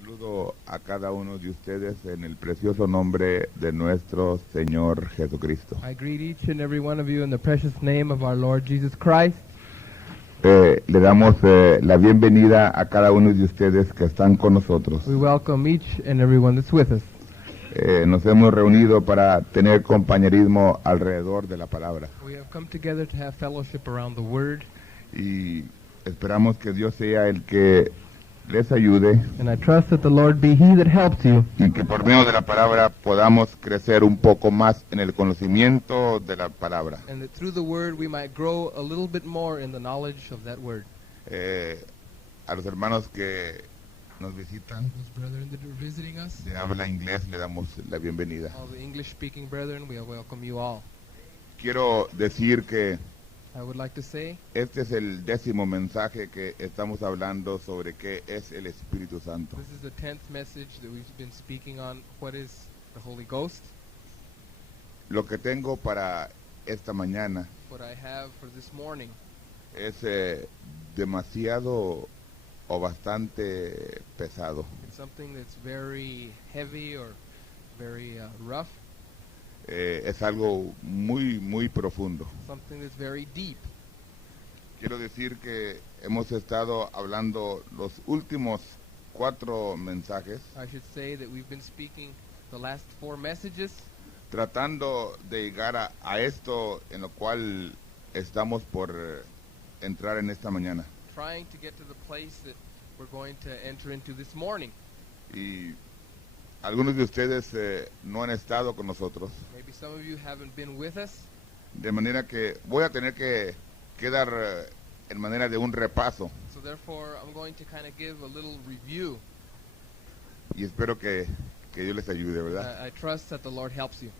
Saludo a cada uno de ustedes en el precioso nombre de nuestro Señor Jesucristo. I greet each and every one of you in the precious name of our Lord Jesus Christ. Le damos la bienvenida a cada uno de ustedes que están con nosotros. We welcome each and every one that's with us. Nos hemos reunido para tener compañerismo alrededor de la palabra We have come together to have fellowship around the Word, y esperamos que Dios sea el que les ayude and I trust that the Lord be He that helps you, y que por medio de la palabra podamos crecer un poco más en el conocimiento de la palabra. and that through the Word we might grow a little bit more in the knowledge of that Word. A los hermanos que nos visitan Those brethren that are visiting us, de habla inglés le damos la bienvenida. all the English-speaking brethren, we welcome you all. Quiero decir que I would like to say este es el 10º mensaje que estamos hablando sobre qué es el Espíritu Santo. this is the 10th message that we've been speaking on what is the Holy Ghost. Lo que tengo para esta mañana What I have for this morning es demasiado o bastante pesado. is something that's very heavy or very rough, Es algo muy profundo. something that's very deep. Quiero decir que hemos estado hablando los últimos 4 mensajes I should say that we've been speaking the last 4 messages, tratando de llegar a esto en lo cual estamos por entrar en esta mañana. trying to get to the place that we're going to enter into this morning. Y algunos de ustedes no han estado con nosotros, Maybe some of you haven't been with us, de manera que voy a tener que dar en manera de un repaso so therefore I'm going to kind of give a little review. y espero que Dios les ayude, ¿verdad? I trust that the Lord helps you.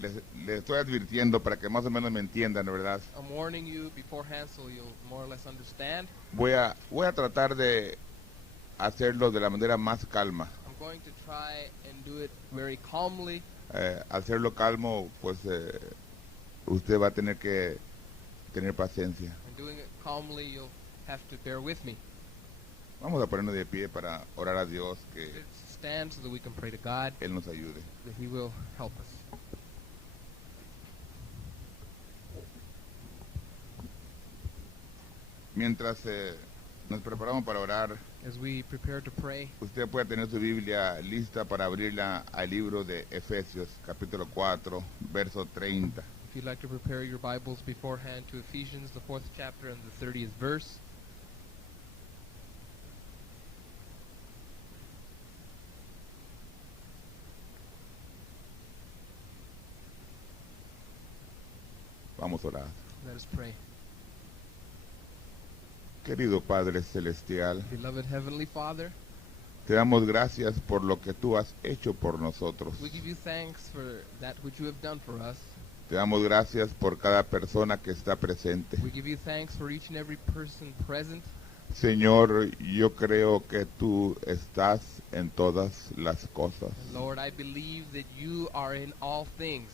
Les estoy advirtiendo para que más o menos me entiendan, ¿verdad? I'm warning you beforehand so you'll more or less understand. Voy a tratar de hacerlo de la manera más calma. I'm going to try and do it very calmly. Hacerlo calmo, pues usted va a tener que tener paciencia. And doing it calmly, you'll have to bear with me. Vamos a ponernos de pie para orar a Dios que Let's stand so that we can pray to God, Él nos ayude. that He will help us. Mientras nos preparamos para orar, As we prepare to pray, usted puede tener su Biblia lista para abrirla al libro de Efesios, capítulo 4, verso 30. if you'd like to prepare your Bibles beforehand to Ephesians, the 4th chapter and the 30th verse. Vamos a orar. Let us pray. Querido Padre Celestial, Beloved Heavenly Father, te damos gracias por lo que tú has hecho por nosotros. we give you thanks for that which you have done for us. Te damos gracias por cada persona que está presente. We give you thanks for each and every person present. Señor, yo creo que tú estás en todas las cosas. And Lord, I believe that you are in all things.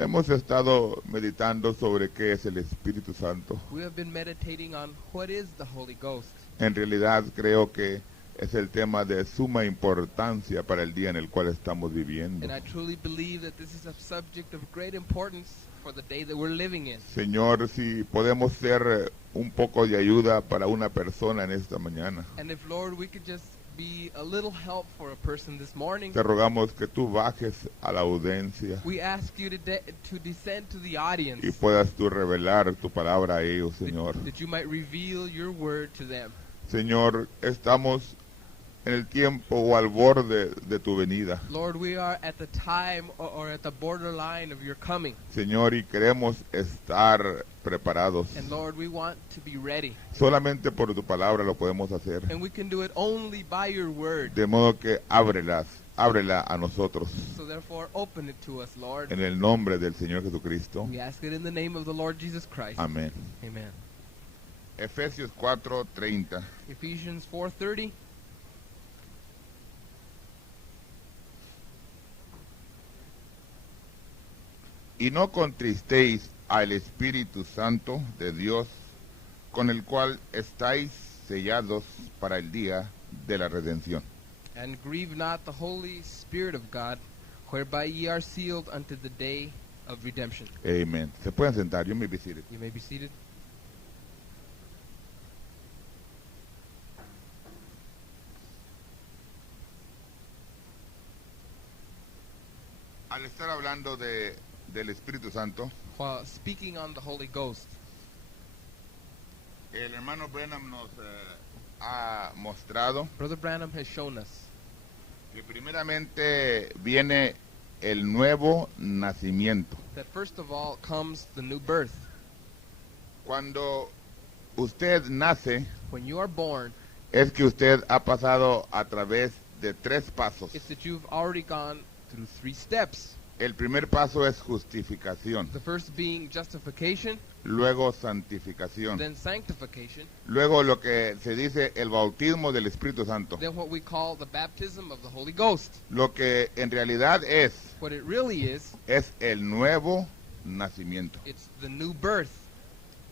Hemos estado meditando sobre qué es el Espíritu Santo. We have been meditating on what is the Holy Ghost. En realidad creo que es el tema de suma importancia para el día en el cual estamos viviendo. And I truly believe that this is a subject of great importance for the day that we're living in. Señor, si podemos ser un poco de ayuda para una persona en esta mañana, And if, Lord, we could just be a little help for a person this morning, te rogamos que tú bajes a la audiencia we ask you to descend to the audience, y puedas tú revelar tu palabra a ellos, Señor. that you might reveal your word to them. Señor, estamos en el tiempo o al borde de tu venida, Lord, we are at the time or at the borderline of your coming. Señor, y queremos estar preparados. And Lord, we want to be ready. Solamente por tu palabra lo podemos hacer. And we can do it only by your word. De modo que ábrela a nosotros. So therefore, open it to us, Lord. En el nombre del Señor Jesucristo. We ask it in the name of the Lord Jesus Christ. Amén. Amen. Efesios 4:30. Ephesians 4:30. Y no contristéis al Espíritu Santo de Dios, con el cual estáis sellados para el día de la redención. And grieve not the Holy Spirit of God, whereby ye are sealed unto the day of redemption. Amén. Se pueden sentar, you may be seated. You may be seated. Al estar hablando del Espíritu Santo, While speaking on the Holy Ghost, el hermano Branham nos ha mostrado Brother Branham has shown us que primeramente viene el nuevo nacimiento. that first of all comes the new birth. Cuando usted nace, When you are born, es que usted ha pasado a través de 3 pasos. it's that you've already gone through 3 steps. El primer paso es justificación, The first being justification, luego santificación, then sanctification, luego lo que se dice el bautismo del Espíritu Santo. then what we call the baptism of the Holy Ghost. Lo que en realidad es What it really is el nuevo nacimiento. it's the new birth.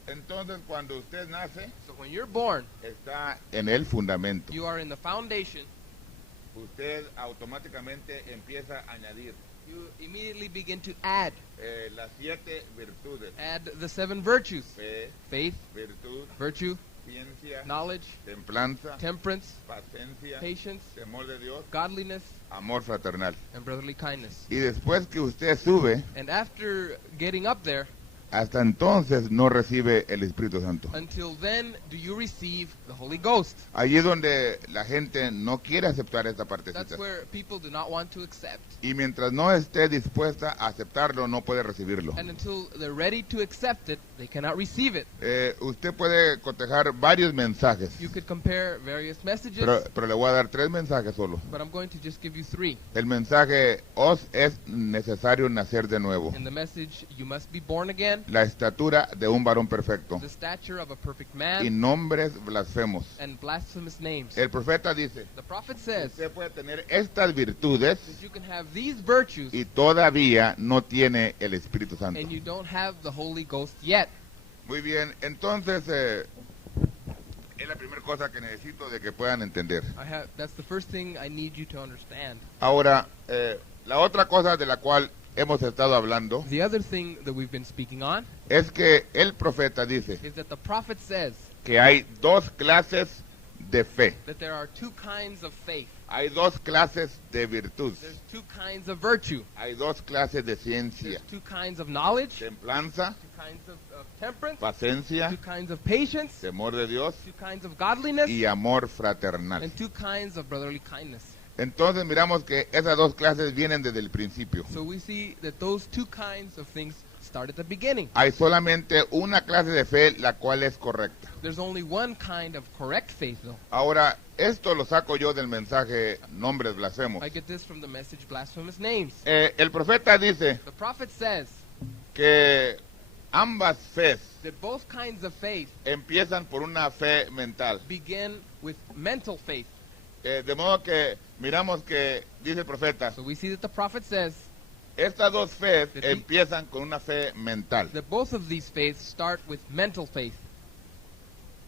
Entonces, cuando usted nace, So when you're born, está en el fundamento. you are in the foundation. Usted automáticamente empieza a añadir You immediately begin to add las 7 virtudes: the 7 virtues: fe, faith, virtud, virtue, ciencia, knowledge, templanza, temperance, paciencia, patience, temor de Dios, godliness, amor fraternal. and brotherly kindness. Y después que usted sube, And after getting up there, hasta entonces no recibe el Espíritu Santo. until then do you receive the Holy Ghost. Allí es donde la gente no quiere aceptar esta partecita. That's where people do not want to accept. Y mientras no esté dispuesta a aceptarlo, no puede recibirlo. And until they're ready to accept it, they cannot receive it. Usted puede cotejar varios mensajes, You could compare various messages, pero le voy a dar 3 mensajes solo. but I'm going to just give you 3. El mensaje: os es necesario nacer de nuevo. In the message, you must be born again, La estatura de un varón perfecto. the stature of a perfect Y man, nombres blasfemos. and blasphemous names. El profeta dice: The prophet says usted puede tener estas virtudes that you can have these virtues y todavía no tiene el Espíritu Santo. and you don't have the Holy Ghost yet. Muy bien, entonces es la primera cosa que necesito de que puedan entender. That's the first thing I need you to understand. Ahora, la otra cosa de la cual hemos estado hablando The other thing that we've been speaking on es que el profeta dice is that the prophet says que hay 2 clases de fe, that there are 2 kinds of faith. hay 2 clases de virtud, There's 2 kinds of virtue. hay 2 clases de ciencia: There's 2 kinds of knowledge, 2 templanza, kinds of temperance, paciencia, 2 kinds of patience, temor de Dios 2 kinds of godliness, y amor fraternal. and 2 kinds of brotherly kindness. Entonces miramos que esas 2 clases vienen desde el principio. So we see that those 2 kinds of things start at the beginning. Hay solamente una clase de fe la cual es correcta. There's only one kind of correct faith, though. Ahora, esto lo saco yo del mensaje nombres blasfemos. I get this from the message blasphemous names. El profeta dice The prophet says que ambas fes that both kinds of faith empiezan por una fe mental. begin with mental faith. De modo que miramos que, dice el profeta, So we see that the prophet says estas 2 fes That empiezan con una fe mental. that both of these faiths start with mental faith.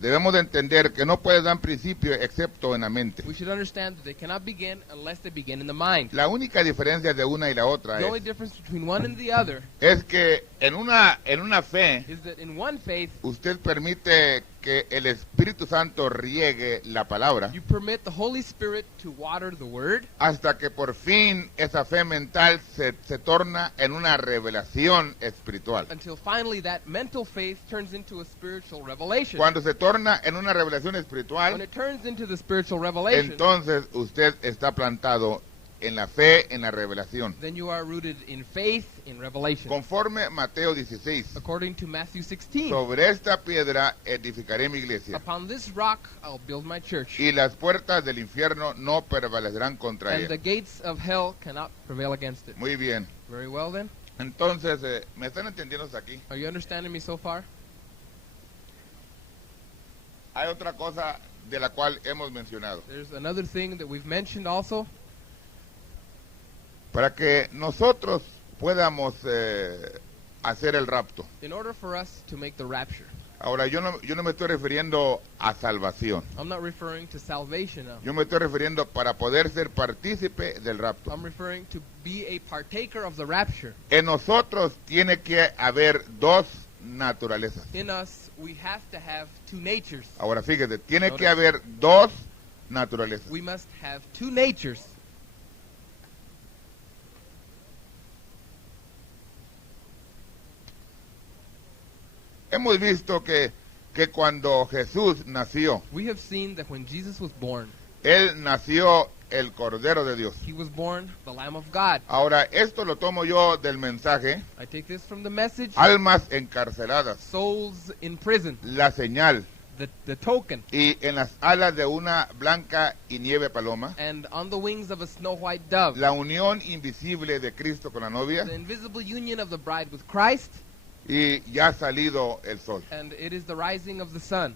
Debemos de entender que no puede dar principio excepto en la mente. We should understand that they cannot begin unless they begin in the mind. La única diferencia de una y la otra The only difference between one and the other es que en una fe is that in one faith, usted permite que el Espíritu Santo riegue la palabra you permit the Holy Spirit to water the Word hasta que por fin esa fe mental se torna en una revelación espiritual. until finally that mental faith turns into a spiritual revelation. Cuando se torna en una revelación When espiritual, it turns into the spiritual revelation, entonces usted está plantado en la fe, en la revelación. then you are rooted in faith, in revelation. Conforme Mateo 16, According to Matthew 16, sobre esta piedra edificaré mi iglesia, upon this rock I'll build my church, y las puertas del infierno no prevalecerán contra and the ella. gates of hell cannot prevail against it. Muy bien. Very well then. Entonces, ¿me están entendiendo hasta aquí? Are you understanding me so far? Hay otra cosa de la cual hemos mencionado. There's another thing that we've mentioned also. Para que nosotros podamos hacer el rapto, In order for us to make the rapture, Ahora, yo no me estoy refiriendo a salvación. I'm not referring to salvation now. Yo me estoy refiriendo para poder ser partícipe del rapto. I'm referring to be a partaker of the rapture. En nosotros tiene que haber dos naturalezas. In us, we have to have two natures. Ahora, fíjate, tiene que Notice. haber dos naturalezas. We must have two natures. Hemos visto que cuando Jesús nació, We have seen that when Jesus was born, Él nació el Cordero de Dios. he was born the Lamb of God. Ahora, esto lo tomo yo del mensaje, I take this from the message, almas encarceladas, souls in prison, la señal, the token, y en las alas de una blanca y nieve paloma, and on the wings of a snow white dove, la unión invisible de Cristo con la novia, the invisible union of the bride with Christ, y ya ha salido el sol. and it is the rising of the sun.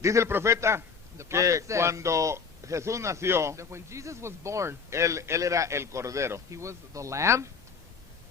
Dice el profeta The que prophet says cuando Jesús nació, that when Jesus was born, él era el Cordero. he was the Lamb.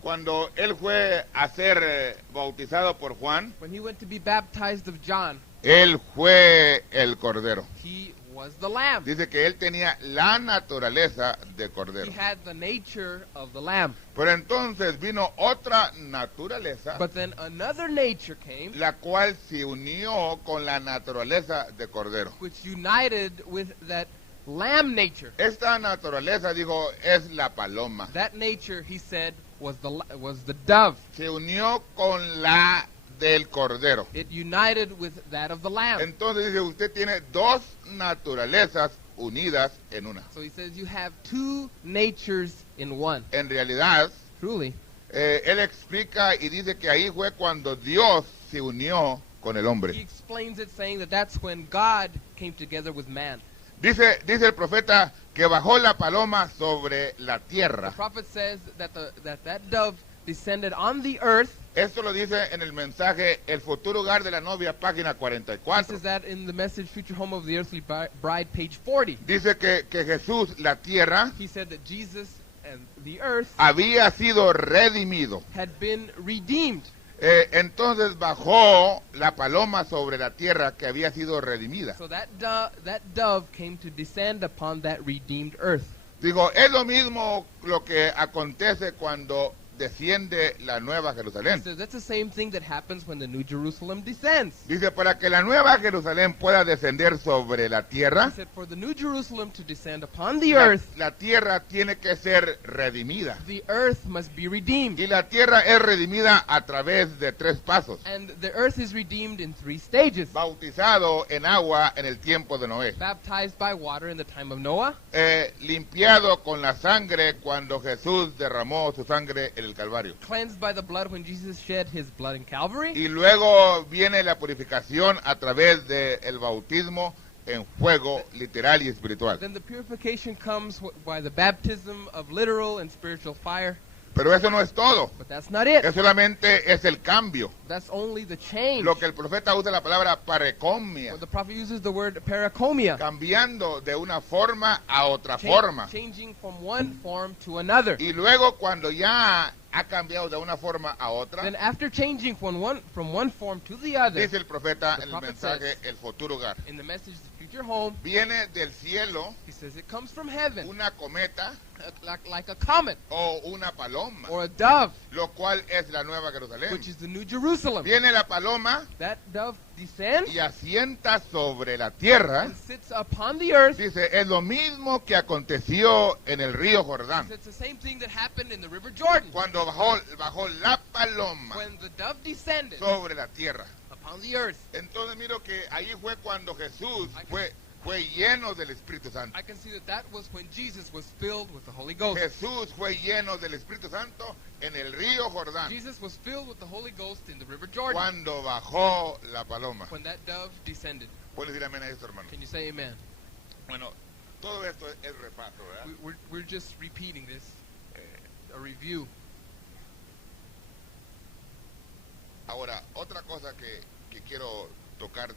Cuando él fue a ser bautizado por Juan, When he went to be baptized of John, él fue el Cordero. he was the Lamb. Dice que él tenía la naturaleza de Cordero. He had the nature of the Lamb. Pero entonces vino otra naturaleza, But then another nature came, la cual se unió con la naturaleza de Cordero. which united with that Lamb nature. Esta naturaleza, dijo, es la paloma. That nature, he said, was the dove. Se unió con la del Cordero. It united with that of the Lamb. Entonces dice, usted tiene dos naturalezas unidas en una. So he says you have two natures in one. En realidad, Truly, él explica y dice que ahí fue cuando Dios se unió con el he hombre. explains it saying that that's when God came together with man. Dice el profeta que bajó la paloma sobre la The tierra. prophet says that that dove descended on the earth. Esto lo dice en el mensaje El futuro hogar de la novia, página He 44. says that in the message Future Home of the Earthly Bride, page 40. Dice que Jesús, la tierra, He said that Jesus and the earth había sido redimido. had been redeemed. Entonces bajó la paloma sobre la tierra que había sido redimida. So that dove came to descend upon that redeemed earth. Digo, es lo mismo lo que acontece cuando desciende la Nueva He Jerusalén. says that's the same thing that happens when the New Jerusalem descends. Dice, para que la Nueva Jerusalén pueda descender sobre la He tierra, said for the New Jerusalem to descend upon the la, earth, la tierra tiene que ser redimida. the earth must be redeemed. Y la tierra es redimida a través de tres pasos. And the earth is redeemed in three stages. Bautizado en agua en el tiempo de Noé. Baptized by water in the time of Noah, Limpiado con la sangre cuando Jesús derramó su sangre en el Calvario. cleansed by the blood when Jesus shed his blood in Calvary, Y luego viene la purificación a través del bautismo en fuego literal y espiritual. then the purification comes by the baptism of literal and spiritual fire. Pero eso no es todo. But that's not it. Eso solamente es el cambio. That's only the change. Lo que el profeta usa la palabra parecomia. Well, the prophet uses the word paracomia, Cambiando de una forma a otra forma. changing from one form to another. Y luego cuando ya ha cambiado de una forma a otra, Then after changing from one form to the other, dice el profeta The en el prophet mensaje says- El futuro hogar. in the message The Future Home, Viene del cielo he says it comes from heaven, una cometa like a comet o una paloma, or a dove, lo cual es la Nueva Jerusalén. which is the New Jerusalem. Viene la paloma That dove descends y asienta sobre la tierra. and sits upon the earth. Dice, es lo mismo que aconteció en el río Jordán. It's the same thing that happened in the River Jordan. Cuando bajó la paloma When the dove descended sobre la tierra. upon the earth, Entonces miro que ahí fue cuando Jesús fue lleno del Espíritu Santo. I can see that was when Jesus was filled with the Holy Ghost. Jesús fue lleno del Espíritu Santo en el río Jordán Jesus was filled with the Holy Ghost in the River Jordan cuando bajó la paloma. when that dove descended. ¿Puedes decir amén a esto, hermano? Can you say amen? Bueno, todo esto es repaso, ¿verdad? We're just repeating this, a review. Ahora, otra cosa que quiero tocar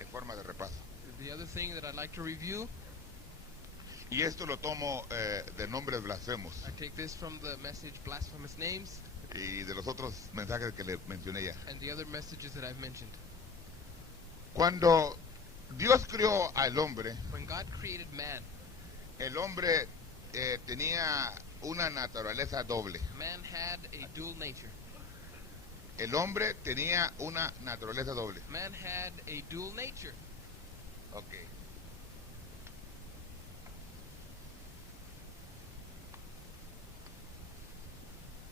en forma de repaso. The other thing that I'd like to review, Y esto lo tomo de nombres blasfemos I take this from the message Blasphemous Names y de los otros mensajes que le mencioné ya. and the other messages that I've mentioned. Cuando Dios crió al hombre, When God created man, el hombre tenía una naturaleza doble. man had a dual nature. El hombre tenía una naturaleza doble. Man had a dual nature. Ok.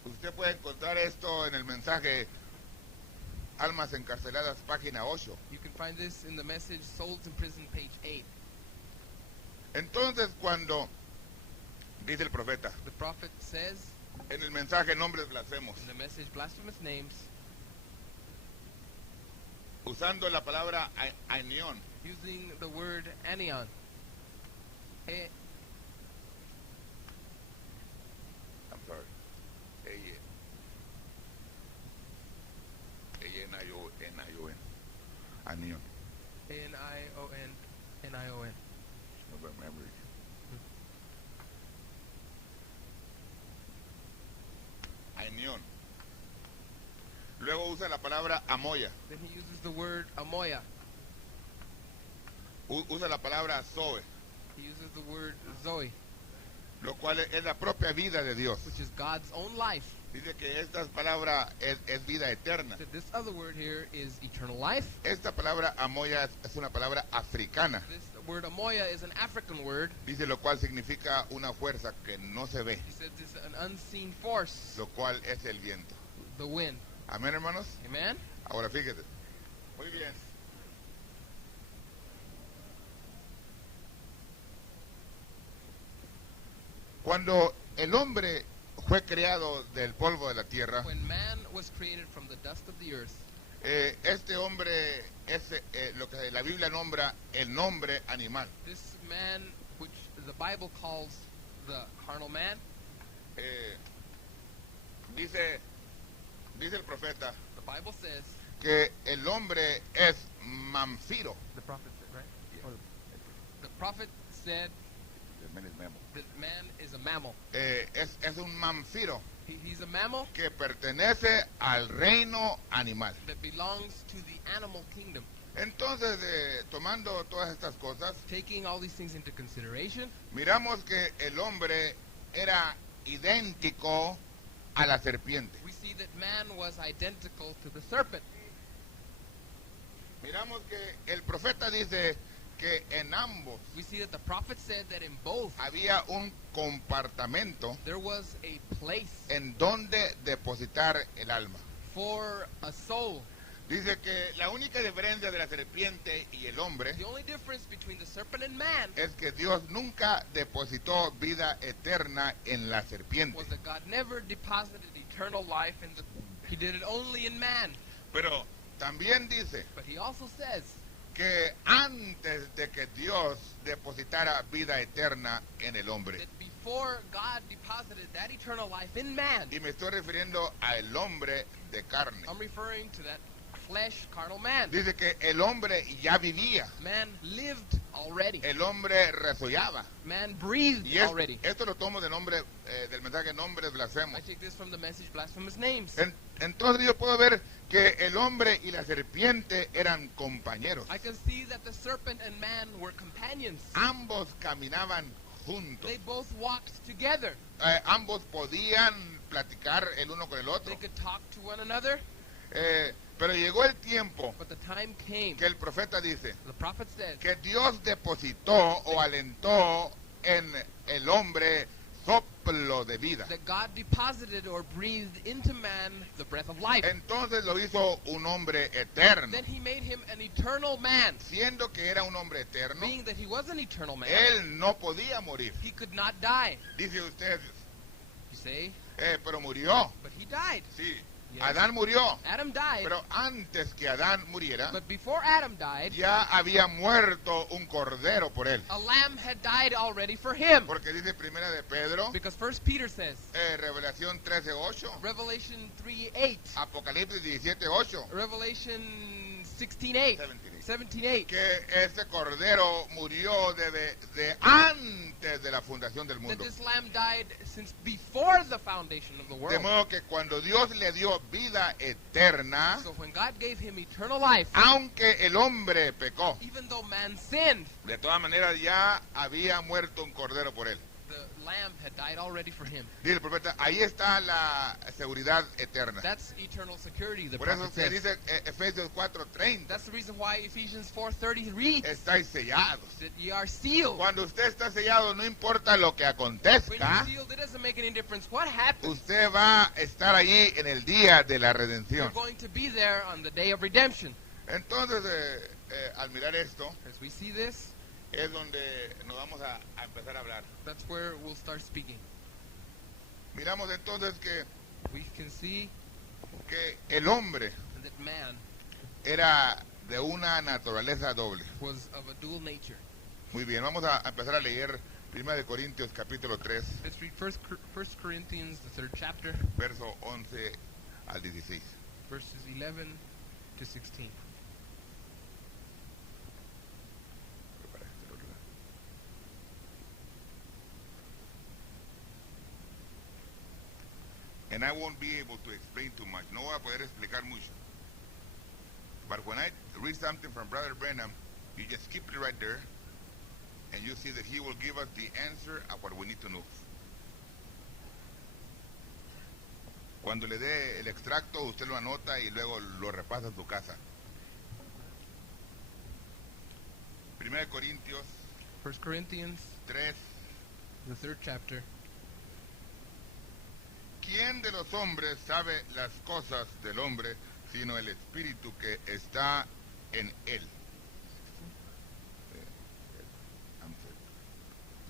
Usted puede encontrar esto en el mensaje Almas Encarceladas, página 8. You can find this in the message Souls in Prison, page 8. Entonces, cuando dice el profeta, The prophet says en el mensaje Nombres Blasfemos, in the message Blasphemous Names, usando la palabra ainion, using the word anion. Eh, I'm sorry, A-N-I-O-N, anion, N-I-O-N, N-I-O-N. no remember. Ainion. Luego usa la palabra amoya, Then he uses the word amoya. usa la palabra zoe, He uses the word zoe, lo cual es la propia vida de Dios. which is God's own life. Dice que esta palabra es vida eterna. So this other word here is eternal life. Esta palabra amoya es una palabra africana. This word amoya is an African word. Dice lo cual significa una fuerza que no se ve, He says it's an unseen force, lo cual es el viento. the wind. Amén, hermanos. Amen? Ahora fíjate. Muy bien. Cuando el hombre fue creado del polvo de la tierra, When man was created from the dust of the earth, este hombre es lo que la Biblia nombra el nombre animal. this man, which the Bible calls the carnal man, Dice el profeta the Bible says, que el hombre es mamfiro. the prophet said, right? The prophet said that man is a mammal. Es un mamfiro He's a mammal que pertenece al reino animal. that belongs to the animal kingdom. Entonces, tomando todas estas cosas, Taking all these things into consideration, miramos que el hombre era idéntico a la serpiente. we see that man was identical to the serpent. Miramos que el profeta dice que en ambos We see that the prophet said that in both había un compartimento there was a place en donde depositar el alma. for a soul. Dice que la única diferencia de la serpiente y el hombre The only difference between the serpent and man es que Dios nunca depositó vida eterna en la serpiente. was that God never deposited eternal life in the. He did it only in man. Pero también dice But he also says que antes de que Dios depositara vida eterna en el hombre, that before God deposited that eternal life in man, y me estoy refiriendo al hombre de carne, I'm referring to that flesh, carnal man. dice que el hombre ya vivía, Man lived already. el hombre resollaba. Man breathed Y already. esto lo tomo del mensaje Nombres Blasfemos. I take this from the message Blasphemous Names. Entonces yo puedo ver que el hombre y la serpiente eran compañeros. I can see that the serpent and man were companions. Ambos caminaban juntos. They both walked together. Ambos podían platicar el uno con el otro. They could talk to one another. Pero llegó el tiempo But the time came, que el profeta dice the prophet said, que Dios depositó o alentó en el hombre soplo de vida. that God deposited or breathed into man the breath of life. Entonces lo hizo un hombre eterno. Then he made him an eternal man. Siendo que era un hombre eterno, Being that he was an eternal man, él no podía morir. he could not die. Dice usted, You say, pero murió. but he died. Sí, Yes. Adán murió. Adam died. Pero antes que Adán muriera, But before Adam died, ya había muerto un cordero por él. a lamb had died already for him. Porque dice primera de Pedro, Because 1 Peter says, Revelación 13:8, Revelation 3:8, Apocalipsis 17:8, Revelation 16:8, 17:8, que ese cordero murió de antes desde la fundación del that mundo. this lamb died since before the foundation of the De world. modo que cuando Dios le dio vida eterna, So when God gave him eternal life, aunque el hombre pecó, even though man sinned, de todas maneras ya había muerto un cordero por él. the lamb had died already for him. Dice el profeta, ahí está la seguridad eterna. That's eternal security, the Por eso prophet se says. dice Efesios 4:30, That's the reason why Ephesians 4:30 reads estáis sellados. that ye are sealed. Cuando usted está sellado, no importa lo que When acontezca, you're sealed, it doesn't make any difference what happens. usted va a estar allí en el día de la You're redención. going to be there on the day of redemption. Entonces, al mirar esto, As we see this, es donde nos vamos a empezar a hablar. that's where we'll start speaking. Miramos entonces We can see que el hombre that man era de una naturaleza doble. was of a dual nature. Muy bien, vamos a empezar a leer 1 de Corintios capítulo 3, Let's read First Corinthians, the 3rd chapter, verso 11 al 16. verses 11 to 16. And I won't be able to explain too much. No voy a poder explicar mucho. But when I read something from Brother Branham, you just keep it right there, and you see that he will give us the answer of what we need to know. Cuando le dé el extracto, usted lo anota y luego lo repasa en su casa. 1 Corintios 1 Corinthians, 3. the 3rd chapter. ¿Quién de los hombres sabe las cosas del hombre, sino el espíritu que está en él?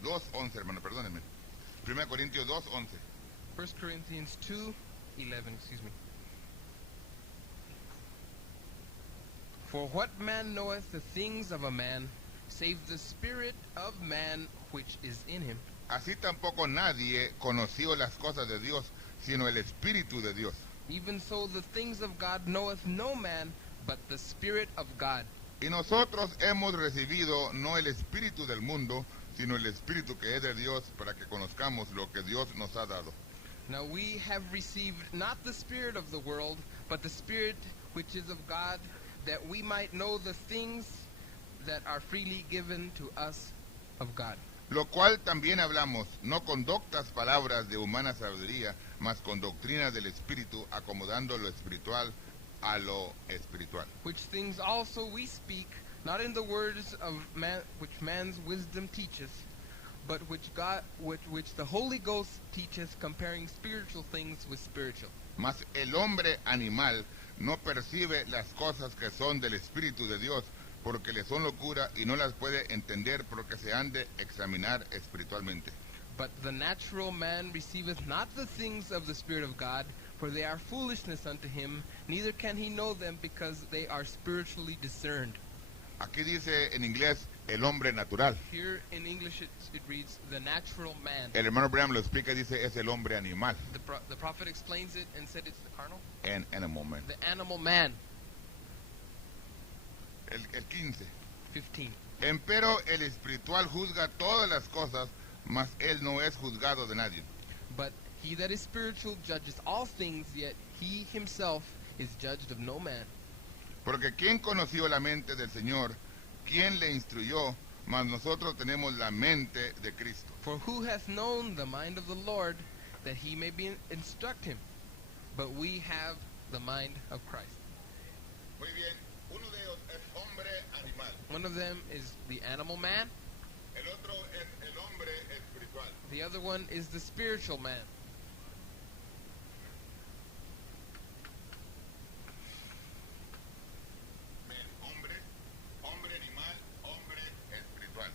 2:11, hermano, perdónenme. 1 Corintios 2:11. 1 Corinthians 2:11, excuse me. For what man knoweth the things of a man, save the spirit of man which is in him? Así tampoco nadie conoció las cosas de Dios, sino el espíritu de Dios. Even so the things of God knoweth no man, but the Spirit of God. Y nosotros hemos recibido no el espíritu del mundo, sino el espíritu que es de Dios, para que conozcamos lo que Dios nos ha dado. Now we have received not the spirit of the world, but the Spirit which is of God, that we might know the things that are freely given to us of God. Lo cual también hablamos, no con doctas palabras de humana sabiduría, mas con doctrinas del Espíritu, acomodando lo espiritual a lo espiritual. Which things also we speak, not in the words of man, which man's wisdom teacheth, but which the Holy Ghost teacheth, comparing spiritual things with spiritual. Mas el hombre animal no percibe las cosas que son del Espíritu de Dios, porque le son locura y no las puede entender porque se han de examinar espiritualmente. But the natural man receiveth not the things of the Spirit of God, for they are foolishness unto him, neither can he know them because they are spiritually discerned. Aquí dice en inglés el hombre natural. Here in English it reads the natural man. El hermano Branham lo explica, dice es el hombre animal. The prophet explains it and said it's the carnal. En animal man. The animal man. El 15. 15. Empero el espiritual juzga todas las cosas, mas él no es juzgado de nadie. But he that is spiritual judges all things, yet he himself is judged of no man. Porque ¿quién conoció la mente del Señor? ¿Quién le instruyó? Mas nosotros tenemos la mente de Cristo. For who hath known the mind of the Lord, that he may instruct him? But we have the mind of Christ. Muy bien, uno de ellos es hombre animal. One of them is the animal man. El otro es el hombre espiritual. The other one is the spiritual man. Hombre animal, hombre espiritual.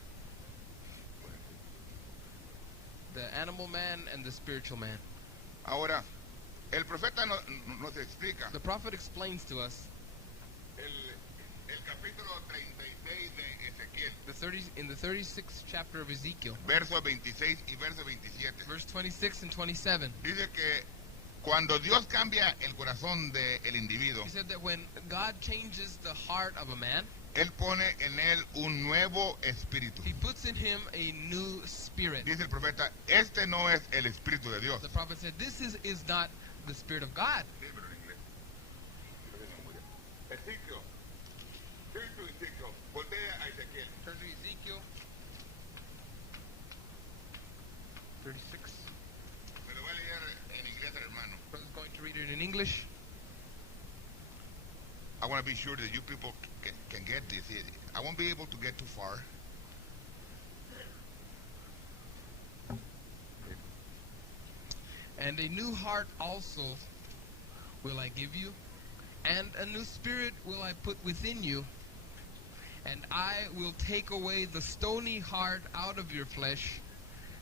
The animal man and the spiritual man. Ahora, el profeta nos explica The prophet explains to us el capítulo 36 de Ezequiel, in the 36th chapter of Ezekiel, verso 26 y verso 27. verse 26 and 27. Dice que cuando Dios cambia el corazón del individuo, He said that when God changes the heart of a man, Él pone en él un nuevo espíritu. He puts in him a new spirit. Dice el profeta, este no es el espíritu de Dios. The prophet said, this is not the spirit of God. Ezequiel, turn to Ezequiel, voltea a Ezequiel. Turn to Ezekiel 36. Me lo va a leer en inglés al hermano. Brother's going to read it in English. I want to be sure that you people can get this. I won't be able to get too far. And a new heart also will I give you, and a new spirit will I put within you, and I will take away the stony heart out of your flesh,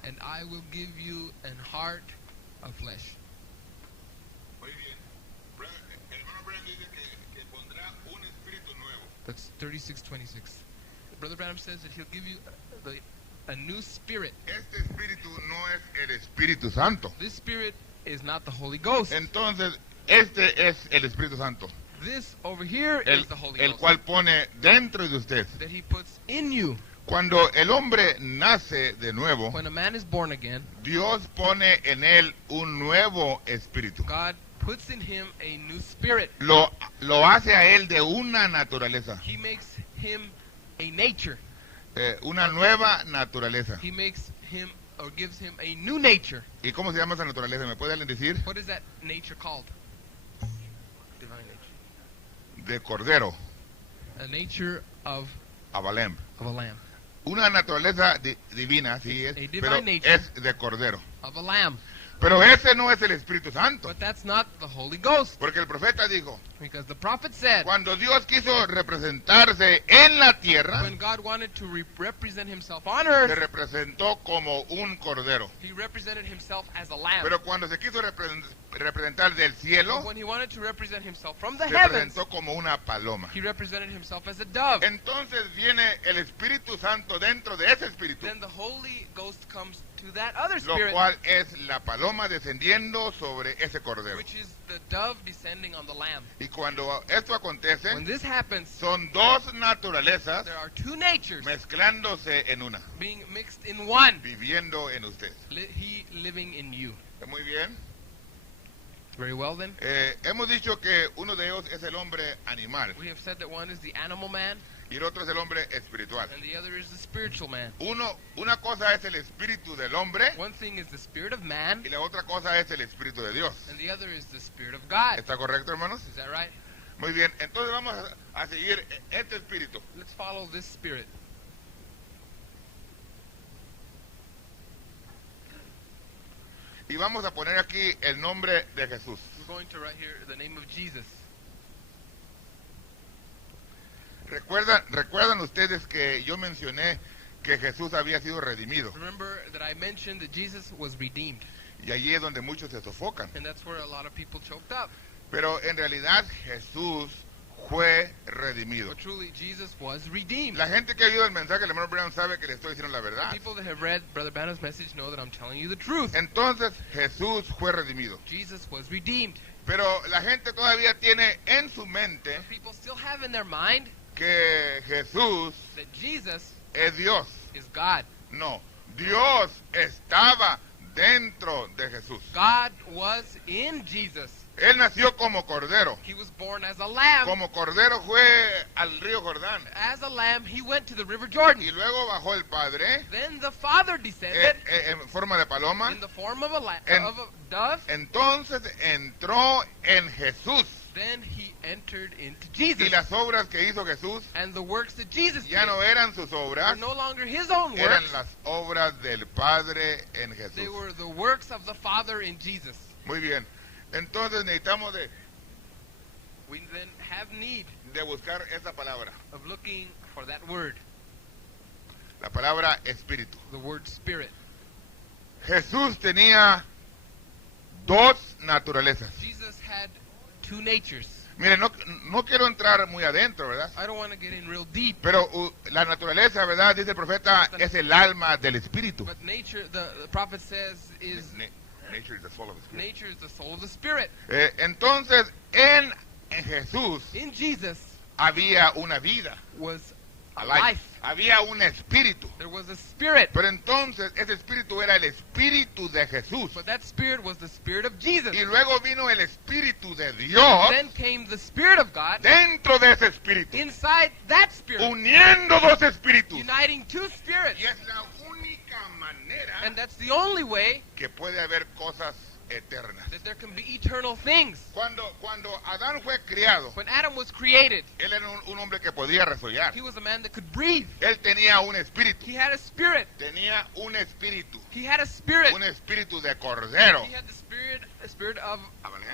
and I will give you an heart of flesh. Muy bien. El hermano Branham dice que pondrá un espíritu nuevo. That's 36:26. Brother Branham says that he'll give you a new spirit. Este espíritu no es el Espíritu Santo. This spirit is not the Holy Ghost. Entonces, este es el Espíritu Santo, This over here is the Holy el Ghost cual pone dentro de usted. that he puts in you. Cuando el hombre nace de nuevo, When a man is born again, Dios pone en él un nuevo espíritu. God puts in him a new spirit. Lo hace a él de una naturaleza, He makes him a nature. una nueva naturaleza. He makes him or gives him a new nature. ¿Y cómo se llama esa naturaleza? ¿Me puede alguien decir? What is that nature called? Divine nature. De cordero, A nature of Abalem. a lamb. Una naturaleza divina, sí es, A divine pero nature. es de cordero. Of a lamb. Pero ese no es el Espíritu Santo, But that's not the Holy Ghost. porque el profeta dijo, Because the prophet said cuando Dios quiso representarse en la tierra, when God wanted to represent himself on se earth, representó como un cordero. he represented himself as a lamb. Pero cuando se quiso representar del cielo, But when he wanted to represent himself from the se heavens, presentó como una paloma. he represented himself as a dove. Entonces viene el Espíritu Santo dentro de ese Espíritu, Then the Holy Ghost comes to that other lo spirit, cual es la paloma descendiendo sobre ese cordero. which is the dove descending on the lamb. Y cuando esto acontece, When this happens, son dos naturalezas there are two natures mezclándose en una, being mixed in one. viviendo en usted. He living in you. Muy bien. Very well then. Hemos dicho que uno de ellos es el hombre animal We have said that one is the animal man y el otro es el hombre espiritual. and the other is the spiritual man. Una cosa es el espíritu del hombre One thing is the spirit of man y la otra cosa es el espíritu de Dios. and the other is the spirit of God. ¿Está correcto, hermanos? Is that right? Muy bien, entonces vamos a seguir este espíritu. Let's follow this spirit. Y vamos a poner aquí el nombre de Jesús. We're going to write here the name of Jesus. ¿Recuerdan ustedes que yo mencioné que Jesús había sido redimido? Remember that I mentioned that Jesus was redeemed, Y allí es donde muchos se sofocan. and that's where a lot of people choked up. Pero en realidad Jesús fue redimido. But truly, Jesus was redeemed. La gente que ha oído el mensaje del hermano Brown sabe que le estoy diciendo la verdad. People that have read Brother Branham's message know that I'm telling you the truth. Entonces Jesús fue redimido. Jesus was redeemed. Pero la gente todavía tiene en su mente But people still have in their mind que Jesús that Jesus es Dios. is God. No, Dios estaba dentro de Jesús. God was in Jesus. Él nació como cordero. He was born as a lamb. Como cordero fue al río Jordán. As a lamb, he went to the River Jordan. Y luego bajó el Padre Then the Father descended en forma de paloma. in the form of a En- of a dove. Entonces entró en Jesús. Then he entered into Y Jesus. las obras que hizo Jesús And the works that Jesus did ya no eran sus were obras, no longer his own eran works. las obras del Padre en They Jesús. were the works of the Father in Jesus. Muy bien. Entonces necesitamos We then have need de buscar esa palabra, of looking for that word, la palabra espíritu. the word spirit. Jesús tenía dos naturalezas. Jesus had two natures. Miren, no quiero entrar muy adentro, ¿verdad? I don't want to get in real deep, Pero la naturaleza, ¿verdad? Dice el profeta, es el alma del espíritu. but nature, the prophet says, is Nature is the soul of the spirit. nature is the soul of the spirit. Entonces, en Jesús In Jesus, había una vida, was a a life. life. Había un espíritu. There was a spirit. Pero entonces ese espíritu era el espíritu de Jesús. But that spirit was the spirit of Jesus. Y luego vino el espíritu de Dios Then came the spirit of God dentro de ese espíritu, inside that spirit, uniendo dos espíritus. uniting two spirits. Y es la única manera And that's the only way que puede haber cosas eternas. that there can be eternal things. Cuando Adán fue criado, When Adam was created, él era un hombre que podía resollar. he was a man that could breathe. Él tenía un espíritu. He had a spirit. Tenía un espíritu. He had a spirit. Un espíritu de cordero. He had the spirit of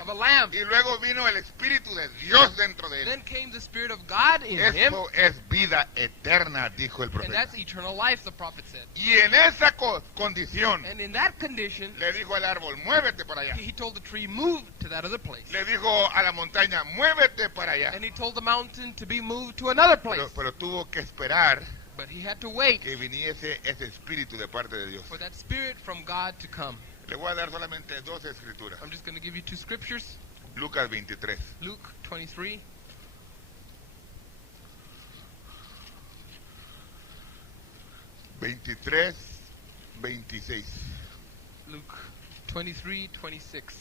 a lamb. Y luego vino el espíritu de Dios dentro de él. Then came the spirit of God in him. Esto es vida eterna, dijo el And profeta. that's eternal life, the prophet said. Y en esa condición And in that condition, le dijo al árbol, muévete para allá. he told the tree, move to that other place. Le dijo a la montaña, muévete para allá. And he told the mountain to be moved to another place. Pero tuvo que esperar But he had to wait que viniese ese espíritu de parte de Dios. for that spirit from God to come. Le voy a dar solamente dos escrituras. I'm just going to give you two scriptures. Lucas 23. Luke 23. 23, 26. Luke 23, 26.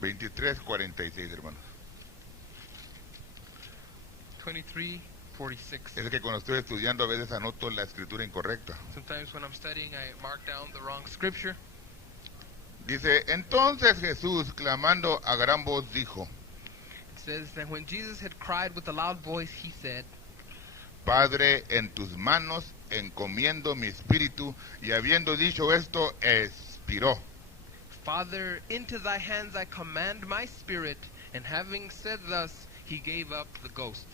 (23:46), hermanos. 23, 46. Es que cuando estoy estudiando a veces anoto la escritura incorrecta. Sometimes when I'm studying, I mark down the wrong scripture. Dice, entonces Jesús, clamando a gran voz, dijo, It says that when Jesus had cried with a loud voice, he said, Padre, en tus manos encomiendo mi espíritu, y habiendo dicho esto, expiró. Father, into thy hands I command my spirit. And having said thus, he gave up the ghost.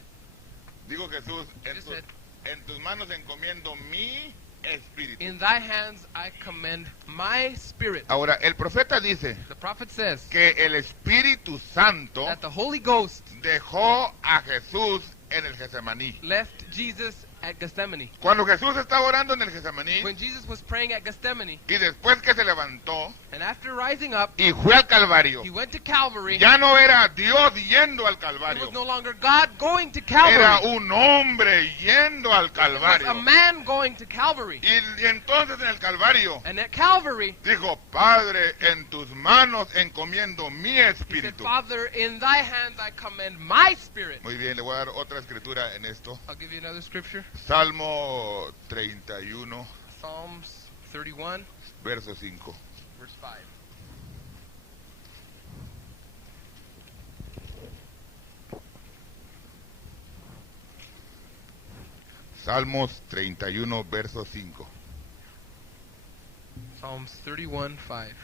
Digo Jesús, Just said, en tus manos encomiendo mi espíritu. in thy hands I commend my spirit. Ahora, el profeta dice The prophet says que el Espíritu Santo that the Holy Ghost dejó a Jesús en el Getsemaní. left Jesus at Gethsemane. Cuando Jesús estaba orando en el Getsemaní, When Jesus was praying at Gethsemane, y después que se levantó and after rising up, y fue al Calvario, he went to Calvary. ya no era Dios yendo al It Calvario, was no longer God going to era Calvary. un hombre yendo al It was a Calvario. man going to Calvary. Y entonces en el Calvario And at Calvary, dijo, Padre, en tus manos encomiendo mi he said, espíritu. Father, in thy hands I commend my spirit. Muy bien, le voy a dar otra escritura en esto. I'll give you another scripture. Salmo 31, Psalms 31, verso 5. verse 5. Salmos 31, verso 5. Psalms 31, 5.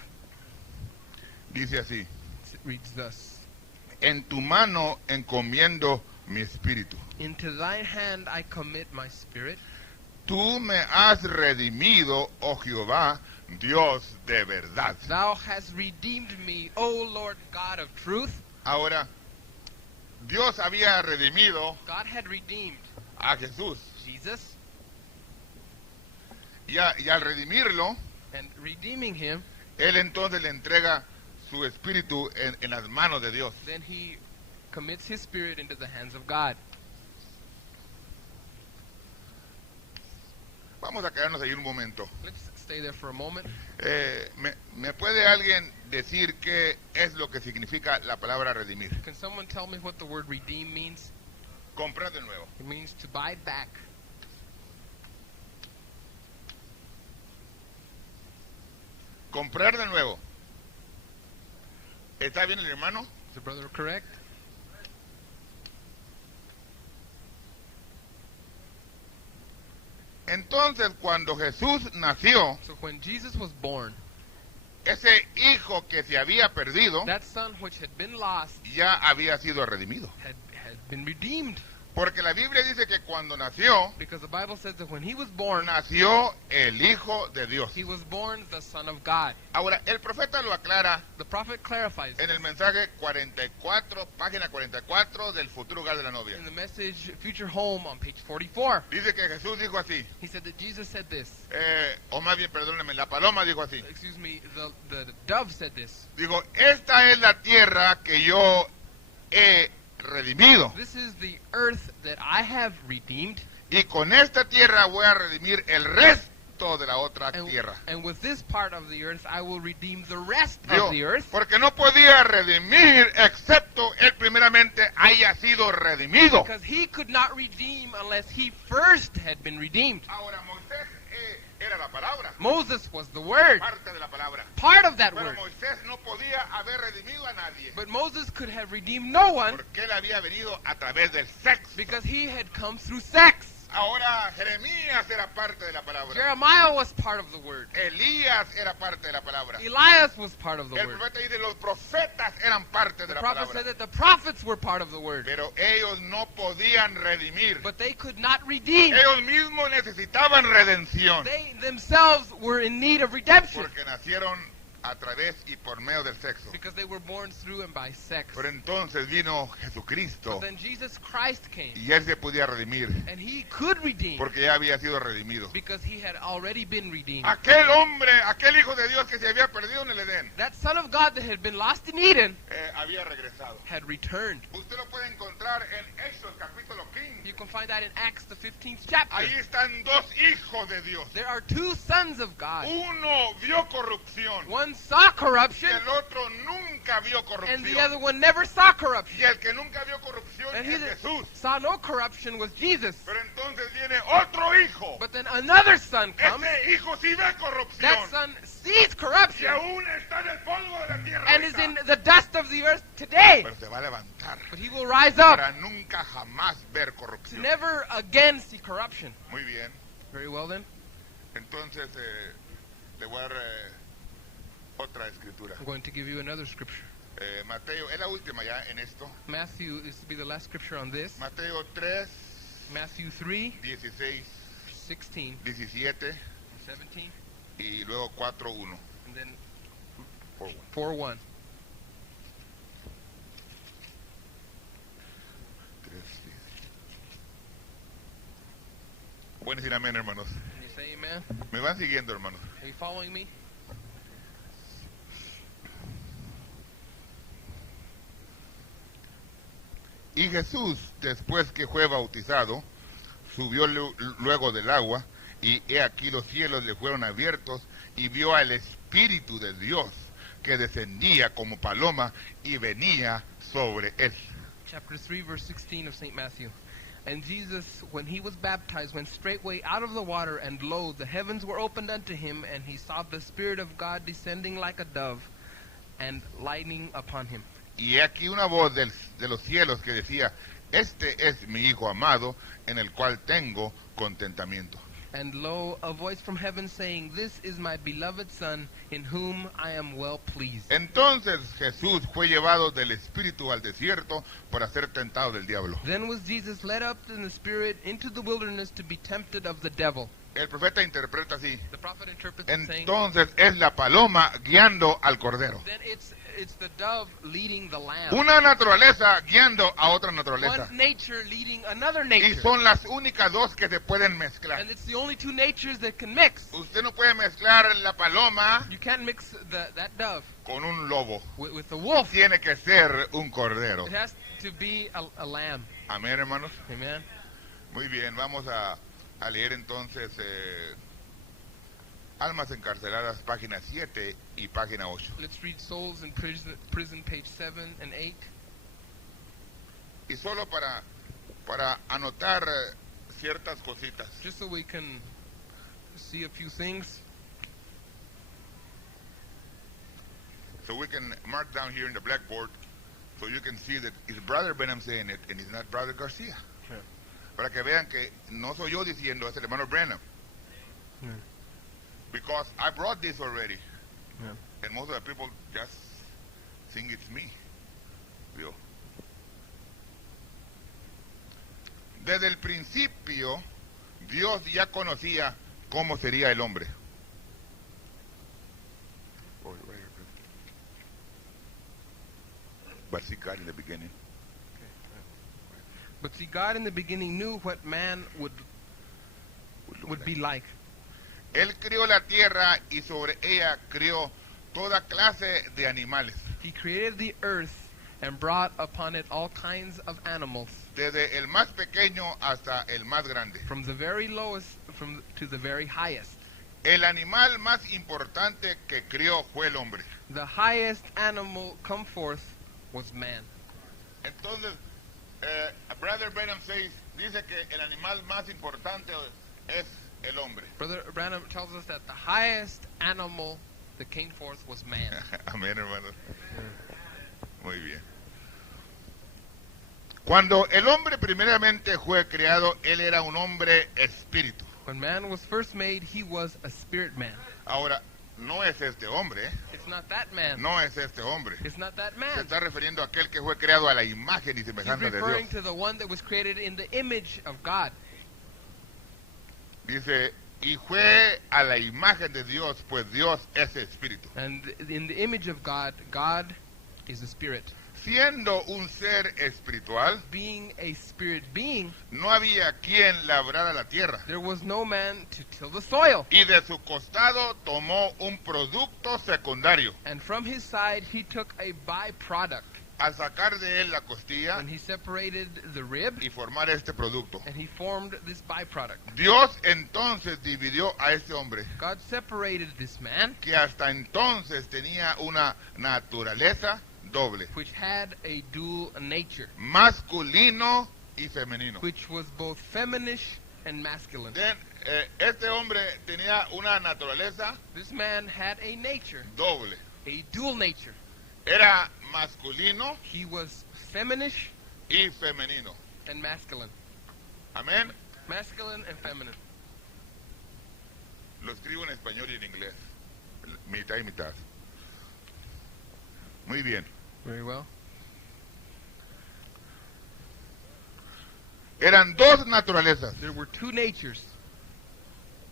Dice así, It reads thus. en tu mano encomiendo mi espíritu. Into thine hand I commit my spirit. Tú me has redimido, oh Jehová, Dios de verdad. Thou hast redeemed me, O Lord God of truth. Ahora, Dios había redimido God had redeemed a Jesús. Jesus, Y al redimirlo, and redeeming him, Él entonces le entrega su espíritu en las manos de Dios. then he commits his spirit into the hands of God. Vamos a quedarnos ahí un momento. Let's stay there for a moment. ¿Me puede alguien decir qué es lo que significa la palabra redimir? Can someone tell me what the word redeem means? Comprar de nuevo. It means to buy back. Comprar de nuevo. ¿Está bien el hermano? Is the brother correct? Entonces, cuando Jesús nació, So when Jesus was born, ese hijo que se había perdido that son which had been lost ya había sido redimido. had been redeemed. Porque la Biblia dice que cuando nació, Because the Bible says that when he was born, nació el Hijo de Dios. he was born the Son of God. Ahora, el profeta lo aclara The prophet clarifies en el mensaje 44, página 44 del futuro hogar de la novia. in the message Future Home on page 44. Dice que Jesús dijo así, He said that Jesus said this. o más bien, perdónenme, la paloma dijo así. Excuse me, the dove said this. Digo, esta es la tierra que yo he redimido. This is the earth that I have redeemed, Y con esta tierra voy a redimir el resto de la otra tierra. and with this part of the earth I will redeem the rest Digo, of the earth. porque no podía redimir excepto él primeramente haya sido redimido. Because he could not redeem unless he first had been redeemed. Ahora, Moisés era la palabra, Moses was the word, parte de la palabra. part of that Pero word. Moisés no podía haber redimido a nadie, But Moses could have redeemed no one porque él había venido a través del sexo. because he had come through sex. Ahora, Jeremías era parte de la palabra. Jeremiah was part of the word. Elías era parte de la palabra. Elias was part of the El word. profeta dice, los profetas eran parte de The la prophet palabra. said that the prophets were part of the word. Pero ellos no podían redimir. But they could not redeem. Ellos mismos necesitaban redención. They themselves were in need of redemption Porque nacieron a través y por medio del sexo. because they were born through and by sex. Pero entonces vino Jesucristo But then Jesus Christ came y él se podía redimir and he could redeem porque ya había sido redimido. because he had already been redeemed. Aquel hombre, aquel hijo de Dios que se había perdido en el Edén, That Son of God that had been lost in Eden había regresado. had returned. Usted lo puede encontrar en Hechos capítulo 15. You can find that in Acts, the 15th chapter. Ahí están dos hijos de Dios. There are two sons of God. Uno vio corrupción One saw y corruption, el otro nunca vio and the corrupción. other one never saw corruption. Y el que nunca vio corrupción And he es that Jesús. saw no corruption was Jesus. Pero entonces viene otro hijo. But then another son comes. Ese hijo sí ve corrupción. That son sees Y corruption aún está en el polvo de la tierra. and is ahorita. in the dust of the earth today. Pero se va a levantar But he will rise up para nunca jamás ver to corrupción. never again see corruption. Muy bien. Very well then. Entonces le voy a dar otra escritura. I'm going to give you another scripture. Mateo, es la última ya en esto. Matthew is to be the last scripture on this. Mateo 3, Matthew 3, 16, 16, 17 17, y luego 4, 1. and then Por 1. 4, 1. 3, Pueden decir amén, hermanos. Can you say amen? Me van siguiendo, hermanos. Are you following me? Y Jesús, después que fue bautizado, subió luego del agua, y he aquí los cielos le fueron abiertos, y vio al Espíritu de Dios, que descendía como paloma y venía sobre él. Chapter 3, verse 16 of St. Matthew. And Jesus, when he was baptized, went straightway out of the water, and lo, the heavens were opened unto him, and he saw the Spirit of God descending like a dove, and lighting upon him. Y he aquí una voz de los cielos que decía, este es mi Hijo amado, en el cual tengo contentamiento. And lo, a voice from heaven saying, This is my beloved Son, in whom I am well pleased. Entonces Jesús fue llevado del Espíritu al desierto para ser tentado del diablo. Then was Jesus led up in the Spirit into the wilderness to be tempted of the devil. El profeta interpreta así. The prophet interprets it saying, Entonces es la paloma guiando al cordero. then it's the dove leading the lamb. Una naturaleza guiando a otra naturaleza. One nature leading another Y nature. son las únicas dos que se pueden mezclar. And it's the only two natures that can mix. Usted no puede mezclar la paloma You can't mix that dove con un lobo. with the wolf. Tiene que ser un cordero. It has to be a lamb. Amén, hermanos. Amen. Muy bien, vamos a leer entonces Almas encarceladas, página 7 y página 8. Let's read Souls in Prison, page 7 and 8. Y solo para anotar ciertas cositas. Just so we can see a few things. So we can mark down here in the blackboard so you can see that it's Brother Benham saying it and it's not Brother Garcia. Sure. Para que vean que no soy yo diciendo, es el hermano Branham. Yeah. Because I brought this already. Yeah. And most of the people just think it's me. Vio. Desde el principio, Dios ya conocía cómo sería el hombre. But see, God in the beginning. But see, God in the beginning knew what man would be like. Él crió la tierra y sobre ella crió toda clase de animales. He created the earth and brought upon it all kinds of animals, Desde el más pequeño hasta el más grande. from the very lowest to the very highest. El animal más importante que crió fue el hombre. The highest animal come forth was man. Entonces, Brother Branham dice que el animal más importante es el hombre. Brother Branham tells us that the highest animal that came forth was man. Amén, hermanos. Muy bien. Cuando el hombre primeramente fue creado, él era un hombre espíritu. When man was first made, he was a spirit man. Ahora, no es este hombre, It's not that man. no es este hombre. It's not that Se man. está refiriendo a aquel que fue creado a la imagen y He's semejanza de referring Dios. to the one that was created in the image of God. Dice, y fue a la imagen de Dios, pues Dios es espíritu. And in the image of God, God is a spirit. Siendo un ser espiritual, Being a spirit being, no había quien labrara la tierra. there was no man to till the soil. Y de su costado tomó un producto secundario. And from his side, he took a byproduct. Al sacar de él la costilla And he separated the rib, y formar este producto. and he formed this byproduct. Dios entonces dividió a este hombre, God separated this man, que hasta entonces tenía una naturaleza doble, which had a dual nature, masculino y femenino. which was both feminish and masculine. Este hombre tenía una naturaleza This man had a nature, doble. a dual nature. Era masculino He was feminish y femenino. and masculine. Amén. Masculine and feminine. Lo escribo en español y en inglés. Mitad y mitad. Muy bien. Very well. Eran dos naturalezas. There were two natures.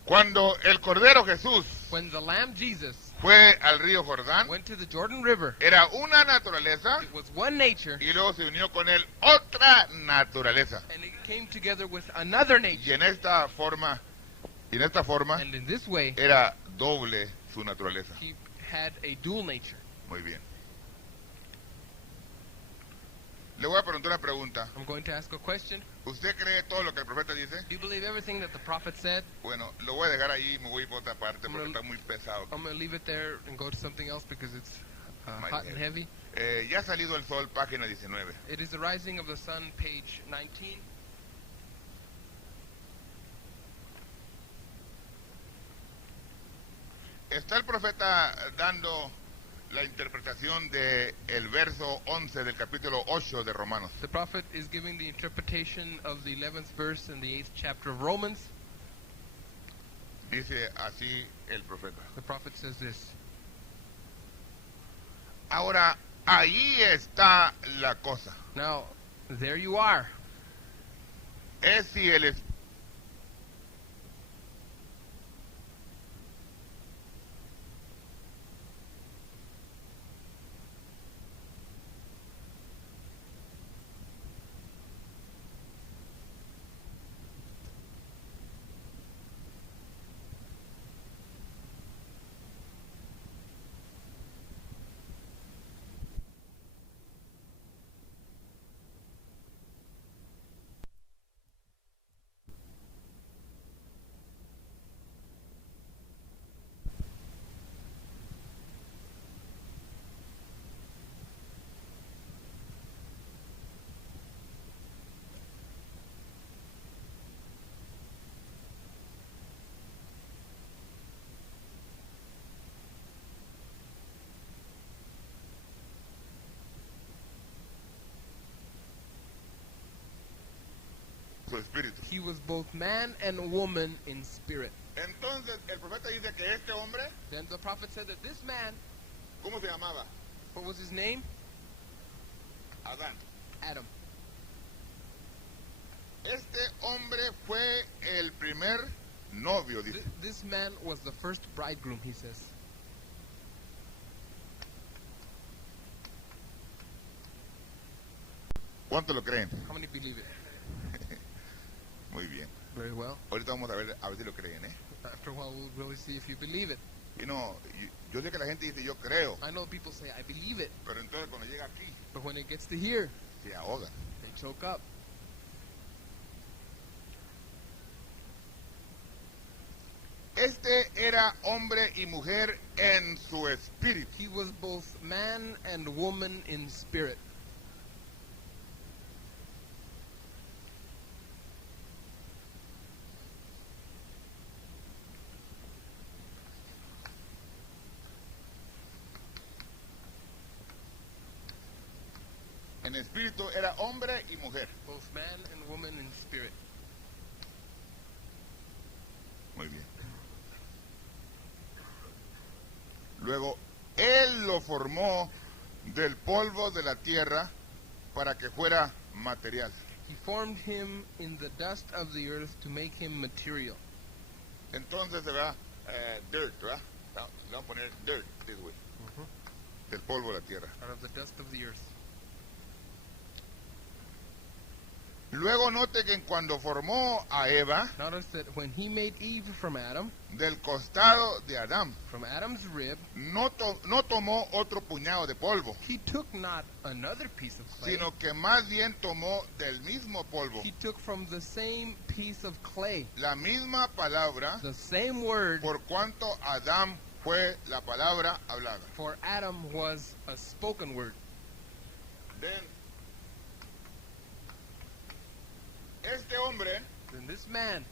Cuando el Cordero Jesús When the Lamb Jesus fue al río Jordán, went to the Jordan River, era una naturaleza it was one nature, y luego se unió con él otra naturaleza. and it came together with another Y nature. en esta forma, And in this way, era doble su naturaleza. he had a dual nature. Muy bien. Le voy a preguntar una pregunta. I'm going to ask a question. ¿Usted cree todo lo que el profeta dice? Do you believe everything that the prophet said? Bueno, lo voy a dejar ahí y me voy por otra parte porque está muy pesado. I'm going to leave it there and go to something else because it's Mighty hot and heavy. Ya ha salido el sol, página 19. It is the rising of the sun, page 19. Está el profeta dando la interpretación del verso 11 del capítulo 8 de Romanos. The prophet is giving the interpretation of the 11th verse in the 8th chapter of Romans. Dice así el profeta. The prophet says this. Ahora, ahí está la cosa. Now, there you are. Es si el su espíritu. He was both man and woman in spirit. Entonces el profeta dice que este hombre, Then the prophet said that this man, ¿cómo se llamaba? what was his name? Adán. Adam. Este hombre fue el primer novio, dice. This man was the first bridegroom, he says. ¿Cuánto lo creen? How many believe it? Muy bien. Very well. Ahorita vamos a ver si lo creen, ¿eh? After a while, we'll really see if you believe it. Y no, yo sé que la gente dice yo creo, I know people say, I believe it. pero entonces cuando llega aquí But when it gets to here, se ahoga. they choke up. Este era hombre y mujer en su espíritu. He was both man and woman in spirit. En espíritu era hombre y mujer. Both man and woman in spirit. Muy bien. Luego, él lo formó del polvo de la tierra para que fuera material. He formed him in the dust of the earth to make him material. Entonces se va dirt, ¿verdad? Le vamos a poner dirt, this way. Del polvo de la tierra. Out of the dust of the earth. Luego note que cuando formó a Eva, Notice that when he made Eve from Adam, del costado de Adán, from Adam's rib, no tomó otro puñado de polvo, he took not another piece of clay, sino que más bien tomó del mismo polvo he took from the same piece of clay, la misma palabra, the same word, por cuanto Adán fue la palabra hablada. for Adam was a spoken word. Then, este hombre Then this man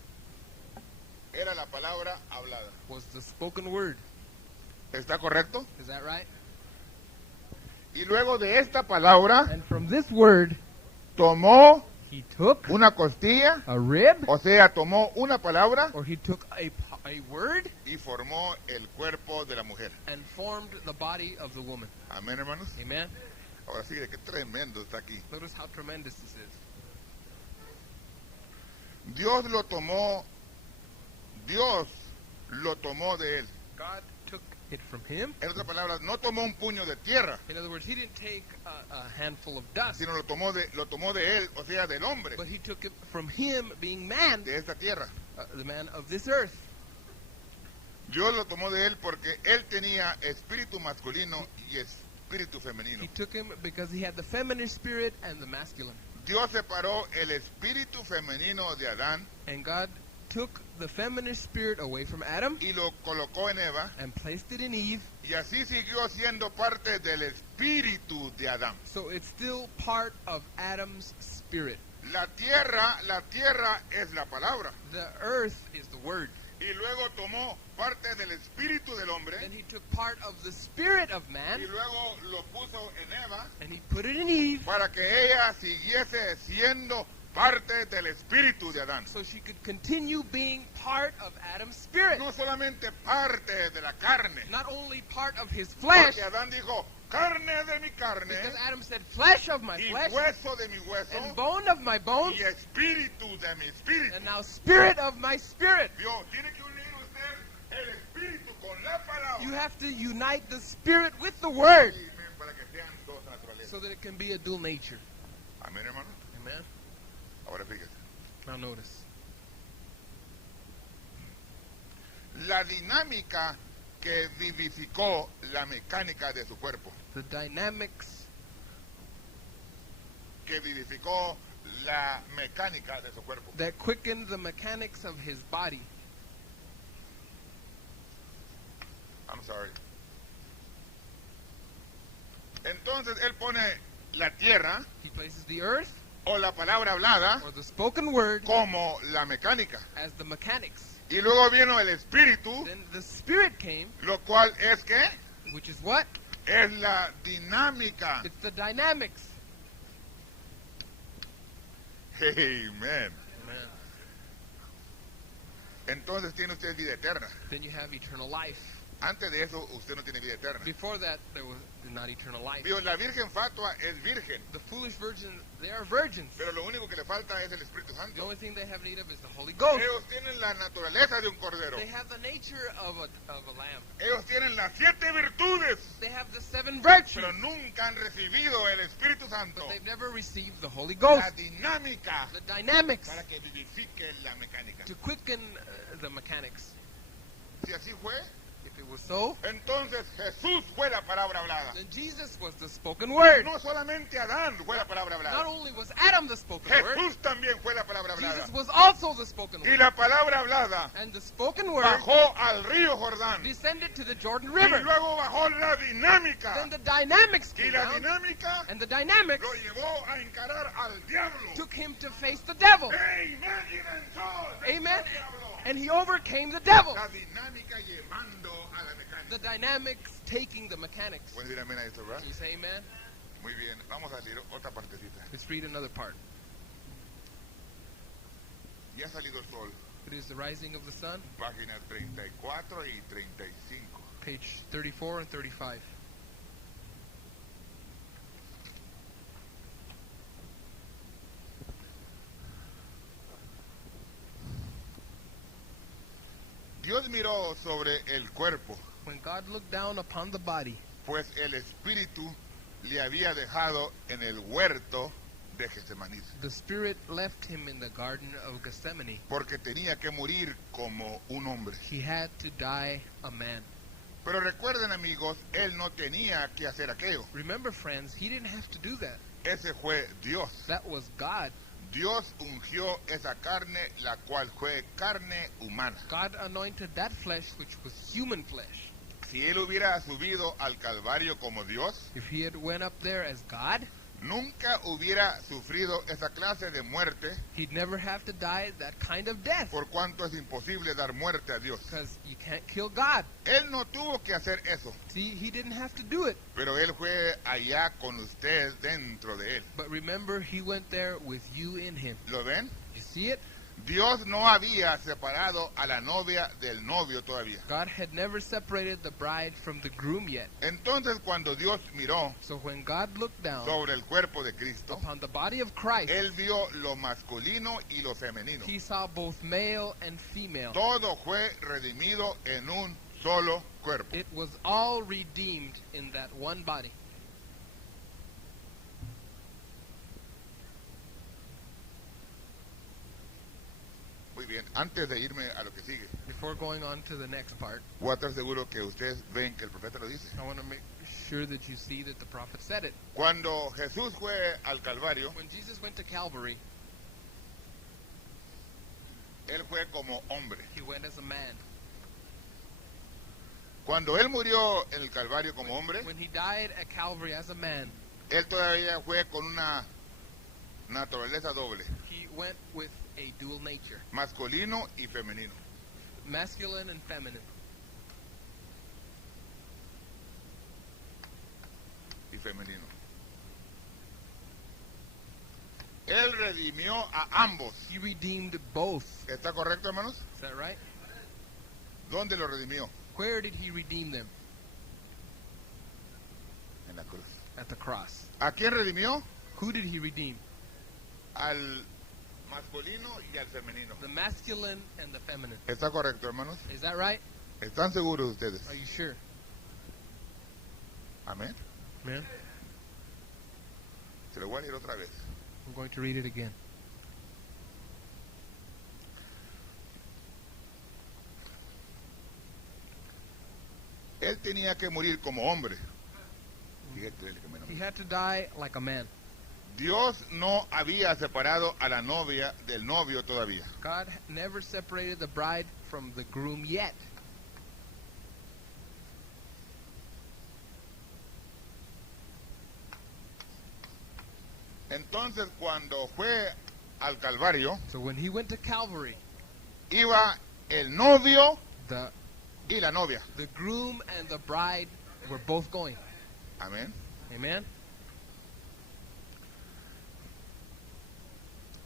era la palabra hablada. was the spoken word. ¿Está correcto? Is that right? Y luego de esta palabra And from this word, tomó he took una costilla, a rib, o sea, tomó una palabra or he took a word, y formó el cuerpo de la mujer. and formed the body of the woman. Amén, hermanos. Amen? Ahora sí, qué tremendo está aquí. Notice how tremendous this is. Dios lo tomó de él. God took it from him. En otras palabras, no tomó un puño de tierra, In other words, he didn't take a handful of dust, sino lo tomó de él, o sea, del hombre, but he took it from him being man, de esta tierra. the man of this earth. Dios lo tomó de él porque él tenía espíritu masculino y espíritu femenino. He took him because he had the feminine spirit and the masculine. Dios separó el espíritu femenino de Adán And God took the feminine spirit away from Adam y lo colocó en Eva, and placed it in Eve, y así siguió siendo parte del espíritu de Adán. so it's still part of Adam's spirit. La tierra es la palabra. The earth is the word. Y luego tomó parte del espíritu del hombre Then he took part of the spirit of y man luego lo puso en Eva and he put it in Eve para que ella siguiese siendo parte del espíritu de Adán. so she could continue being part of Adam's spirit. No solamente parte de la carne, Not only part of his flesh, porque Adán dijo, carne de mi carne because Adam said, flesh of my y flesh hueso de mi hueso and bone of my bones, y espíritu de mi espíritu. and now spirit of my spirit. Dios, tiene que unir usted el espíritu con la palabra. You have to unite the spirit with the word Amén, para que sean dos naturalezas. so that it can be a dual nature. Amén, hermano. Amen? Ahora fíjese. Now notice. La dinámica que vivificó la mecánica de su cuerpo, The dynamics que vivificó la mecánica de su cuerpo. that quickened the mechanics of his body. I'm sorry. Entonces él pone la tierra He places the earth o la palabra hablada or the spoken word como la mecánica. as the mechanics. Y luego vino el espíritu, Then the spirit came, lo cual es que which is what? es la dinámica. It's the dynamics. Amen. Amen. entonces tiene usted vida eterna. then you have eternal life. Antes de eso, usted no tiene vida eterna. Before that, there was not eternal life. Vio, la Virgen Fatua es virgen, The foolish virgins, they are virgins. pero lo único que le falta es el Espíritu The Santo. only thing they have need of is the Holy Ghost. Ellos tienen la naturaleza de un cordero. They have the nature of a lamb. Ellos tienen las 7 virtudes, They have the 7 virtues, pero nunca han recibido el Espíritu Santo. but they've never received the Holy La Ghost. dinámica The dynamics para que vivifique la mecánica. to quicken the mechanics. Si así fue, If it was so, entonces Jesús fue la palabra hablada. then Jesus was the spoken word. No solamente Adán fue la palabra Not hablada. only was Adam the spoken word, Jesús también fue la palabra hablada. Jesus was also the spoken Y word. la palabra hablada And the spoken word bajó al río Jordán. descended to the Jordan Y River. luego bajó la dinámica. Then the dynamics Y came la down, dinámica and the dynamics lo llevó a encarar al diablo. took him to face the devil. Amen. Y venció Amen. al diablo. And he overcame the devil. La dinámica llevando a la The mecánica. dynamics taking the mechanics. ¿Pueden decir amén a esto, verdad? Can you say amen? Muy bien. Vamos a leer otra partecita. Let's read another part. Ya ha salido el sol. It is the rising of the sun, Páginas 34 y 35. page 34 and 35. Dios miró sobre el cuerpo, When God looked down upon the body, pues el espíritu le había dejado en el huerto de Getsemaní, the Spirit left him in the Garden of Gethsemane. porque tenía que morir como un hombre. He had to die a man. Pero recuerden, amigos, él no tenía que hacer aquello. Remember, friends, he didn't have to do that. Ese fue Dios. That was God. Dios ungió esa carne, la cual fue carne humana. God anointed that flesh, which was human flesh. Si él hubiera subido al Calvario como Dios, If he had went up there as God, nunca hubiera sufrido esa clase de muerte, he'd never have to die that kind of death, por cuanto es imposible dar muerte a Dios. because you can't kill God. Él no tuvo que hacer eso, See, he didn't have to do it. pero él fue allá con usted dentro de él. But remember, he went there with you in him. ¿Lo ven? You see it? Dios no había separado a la novia del novio todavía. God had never separated the bride from the groom yet. Entonces, cuando Dios miró So when God looked down sobre el cuerpo de Cristo, upon the body of Christ, él vio lo masculino y lo femenino. he saw both male and female. Todo fue redimido en un solo cuerpo. It was all redeemed in that one body. Muy bien, antes de irme a lo que sigue, Before going on to the next part, voy a estar seguro que ustedes ven que el profeta lo dice. I want to make sure that you see that the prophet said it. Cuando Jesús fue al Calvario, When Jesus went to Calvary, él fue como hombre. he went as a man. Cuando él murió en el Calvario como hombre, When he died at Calvary as a man, él todavía fue con una naturaleza doble, he went with a dual nature, masculino y femenino. masculine and feminine. Y femenino. Él redimió a ambos. He redeemed both. ¿Está correcto, hermanos? Is that right? ¿Dónde lo redimió? Where did he redeem them? En la cruz. At the cross. ¿A quién redimió? Who did he redeem? Al masculino y al femenino. The masculine and the feminine. ¿Está correcto, hermanos? Is that right? ¿Están seguros ustedes? Are you sure? Amén. Man, Se lo voy a leer otra vez. I'm going to read it again. Él tenía que morir como hombre. Fíjate, que menos. He had to die like a man. Dios no había separado a la novia del novio todavía. God never separated the bride from the groom yet. Entonces, cuando fue al Calvario, So when he went to Calvary, iba el novio the y la novia. groom and the bride were both going. Amén. Amen?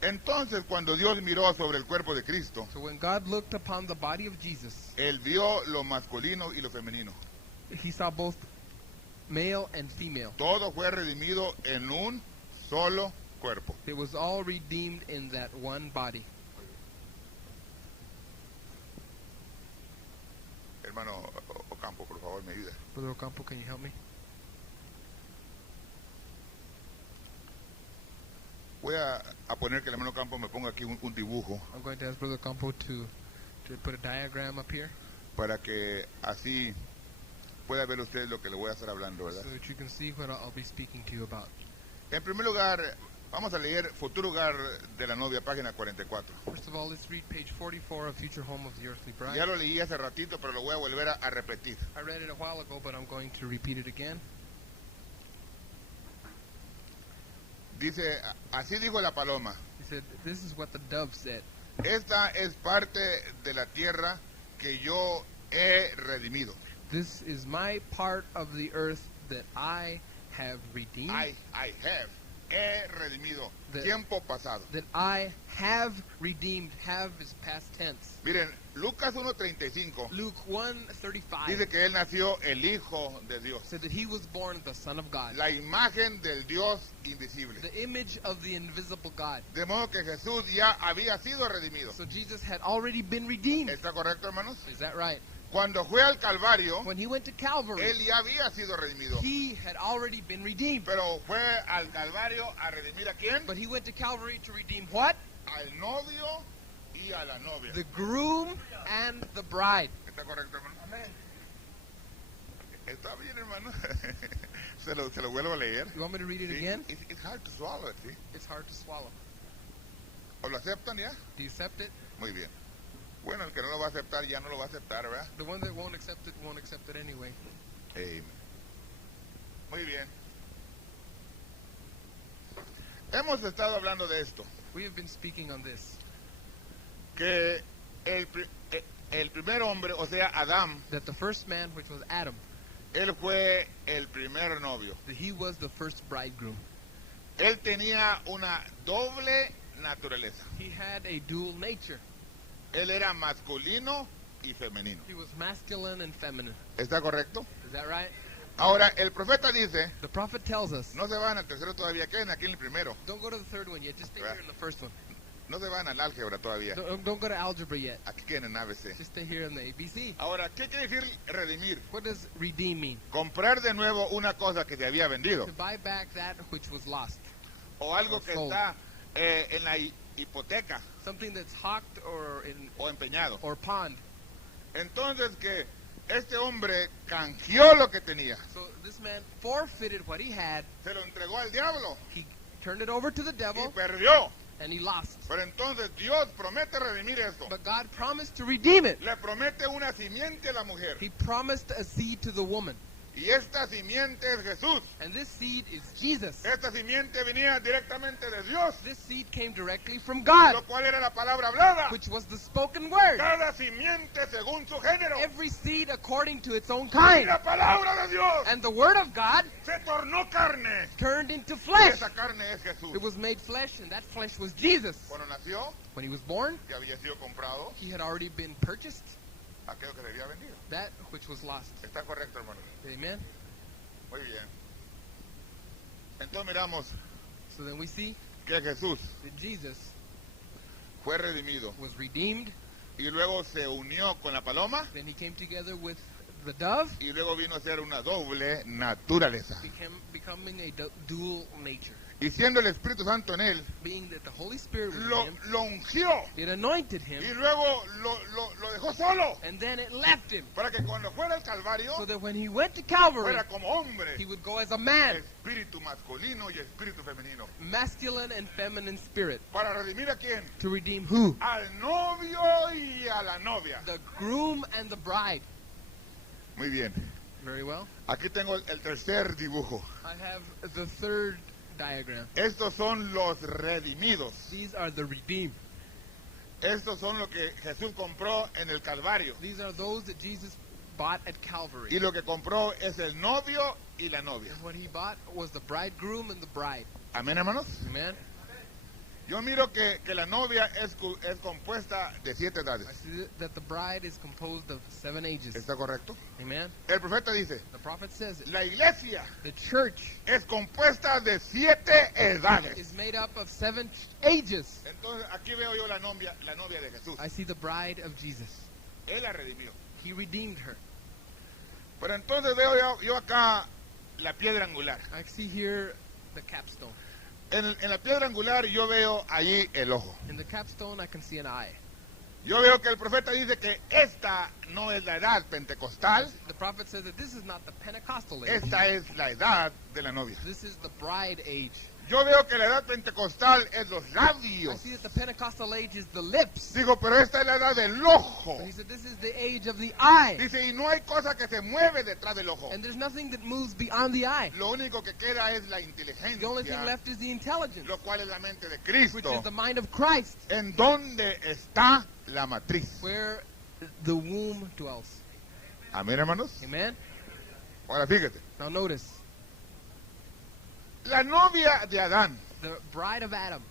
Entonces, cuando Dios miró sobre el cuerpo de Cristo, So when God looked upon the body of Jesus, Él vio lo masculino y lo femenino. he saw both male and female. Todo fue redimido en un solo cuerpo. It was all redeemed in that one body. Hermano Ocampo, por favor, me ayuda. Brother Ocampo, can you help me? Voy a poner que el hermano Ocampo me ponga aquí un dibujo I'm going to ask Brother Ocampo to put a diagram up here para que así pueda ver usted lo que le voy a estar hablando, ¿verdad? so that you can see what I'll be speaking to you about. En primer lugar, vamos a leer Futuro Hogar de la Novia, página 44. First of all, let's read page 44 of Future Home of the Earthly Bride. Ya lo leí hace ratito, pero lo voy a volver a repetir. I read it a while ago, but I'm going to repeat it again. Dice, así dijo la paloma, He said, this is what the dove said. esta es parte de la tierra que yo he redimido. This is my part of the earth that I have redeemed. I have, he redimido, The- tiempo pasado. That I have redeemed. Have is past tense. Miren, Lucas 1:35 Luke 1:35 dice que él nació el Hijo de Dios, said that he was born the Son of God, la imagen del Dios invisible. the image of the invisible God. De modo que Jesús ya había sido redimido. So Jesus had already been redeemed. ¿Está correcto, hermanos? Is that right? Cuando fue al Calvario, When he went to Calvary, él ya había sido redimido. he had already been redeemed. Pero fue al Calvario a redimir a quién? But he went to Calvary to redeem what? Al novio y a la novia. The groom and the bride. ¿Está correcto, hermano? Amen. Está bien, hermano. se lo vuelvo a leer. You want me to read it Sí, again? It's hard to swallow it, ¿sí? It's hard to swallow. ¿O lo aceptan ya? Do you accept it? Muy bien. Bueno, el que no lo va a aceptar ya no lo va a aceptar, ¿verdad? The one that won't accept it anyway. Amen. Muy bien. Hemos estado hablando de esto, We have been speaking on this. que el primer hombre, o sea, Adán, That the first man, which was Adam, él fue el primer novio. that he was the first bridegroom. Él tenía una doble naturaleza. He had a dual nature. Él era masculino y femenino. He was masculine and feminine. ¿Está correcto? Is that right? Ahora, el profeta dice, The prophet tells us, no se van al tercero todavía, queden aquí en el primero. don't go to the third one yet. Just stay Right. here in the first one. No se van al álgebra todavía. Don't go to algebra yet. Aquí queden en ABC. Just stay here in the ABC. Ahora, ¿qué quiere decir redimir? What does redeem mean? Comprar de nuevo una cosa que se había vendido. To buy back that which was lost. O algo que Sold. está en la hipoteca Something that's hawked o empeñado. or pawned. Entonces que este hombre canjeó lo que tenía. So this man forfeited what he had. Se lo entregó al diablo He turned it over to the y devil perdió. and he lost. Pero entonces Dios promete redimir esto. But God promised to redeem it. Le promete una simiente a la mujer. He promised a seed to the woman. Y esta simiente es Jesús. And this seed is Jesus. Esta simiente venía directamente de Dios, This seed came directly from lo God, cual era la palabra hablada. which was the spoken word. Cada simiente según su género. Every seed according to its own Y kind. la palabra de Dios And the word of God se tornó carne. turned into Y flesh. esa carne es Jesús. It was made flesh, and that flesh was Jesus. Cuando nació, When he was born, que había sido comprado, he had already been purchased, aquello que se había vendido. that which was lost. Está correcto, hermano. Amen? Muy bien. Entonces miramos So then we see que Jesús that Jesus fue redimido was redeemed, y luego se unió con la paloma then he came together with the dove, y luego vino a ser una doble naturaleza. becoming a dual nature. Y siendo el Espíritu Santo en él, Being that the Holy Spirit was in lo him, ungió it anointed y him, luego lo dejó solo and then it left him. para que cuando fuera al Calvario So that when he went to Calvary, fuera como hombre, he would go as a man, espíritu masculino y espíritu femenino. masculine and feminine spirit. ¿Para redimir a quién? To redeem who? Al novio y a la novia. The groom and the bride. Muy bien. Very well. Aquí tengo el tercer dibujo. I have the third diagram. Estos son los redimidos. These are the redeemed. Estos son lo que Jesús compró en el Calvario. These are those that Jesus bought at Calvary. Y lo que compró es el novio y la novia. And what he bought was the bridegroom and the bride. Amén, hermanos. Amen. Yo miro que la novia es compuesta de 7 edades. I see that the bride is composed of 7 ages. ¿Está correcto? Amen. El profeta dice, The prophet says it. la iglesia The church es compuesta de 7 edades. is made up of 7 ages. Entonces aquí veo yo la novia de Jesús. I see the bride of Jesus. Él la redimió. He redeemed her. Pero entonces veo yo acá la piedra angular. I see here the capstone. En la piedra angular yo veo allí el ojo. In the capstone, I can see an eye. Yo veo que el profeta dice que esta no es la edad pentecostal, The prophet says that this is not the Pentecostal age. esta es la edad de la novia. This is the bride age. Yo veo que la edad pentecostal es los I labios. see that the Pentecostal age is the lips. Digo, pero esta es la edad del ojo. But he said this is the age of the eye. Dice, y no hay cosa que se mueve detrás del ojo. And there's nothing that moves beyond the eye. Lo único que queda es la The only thing inteligencia, left is the intelligence, lo cual es la mente de which Cristo. is the mind of Christ, ¿En dónde está la matriz? where the womb dwells. Amén, hermanos. Amen? Ahora fíjate. Now notice, La novia de Adán, the bride of Adam,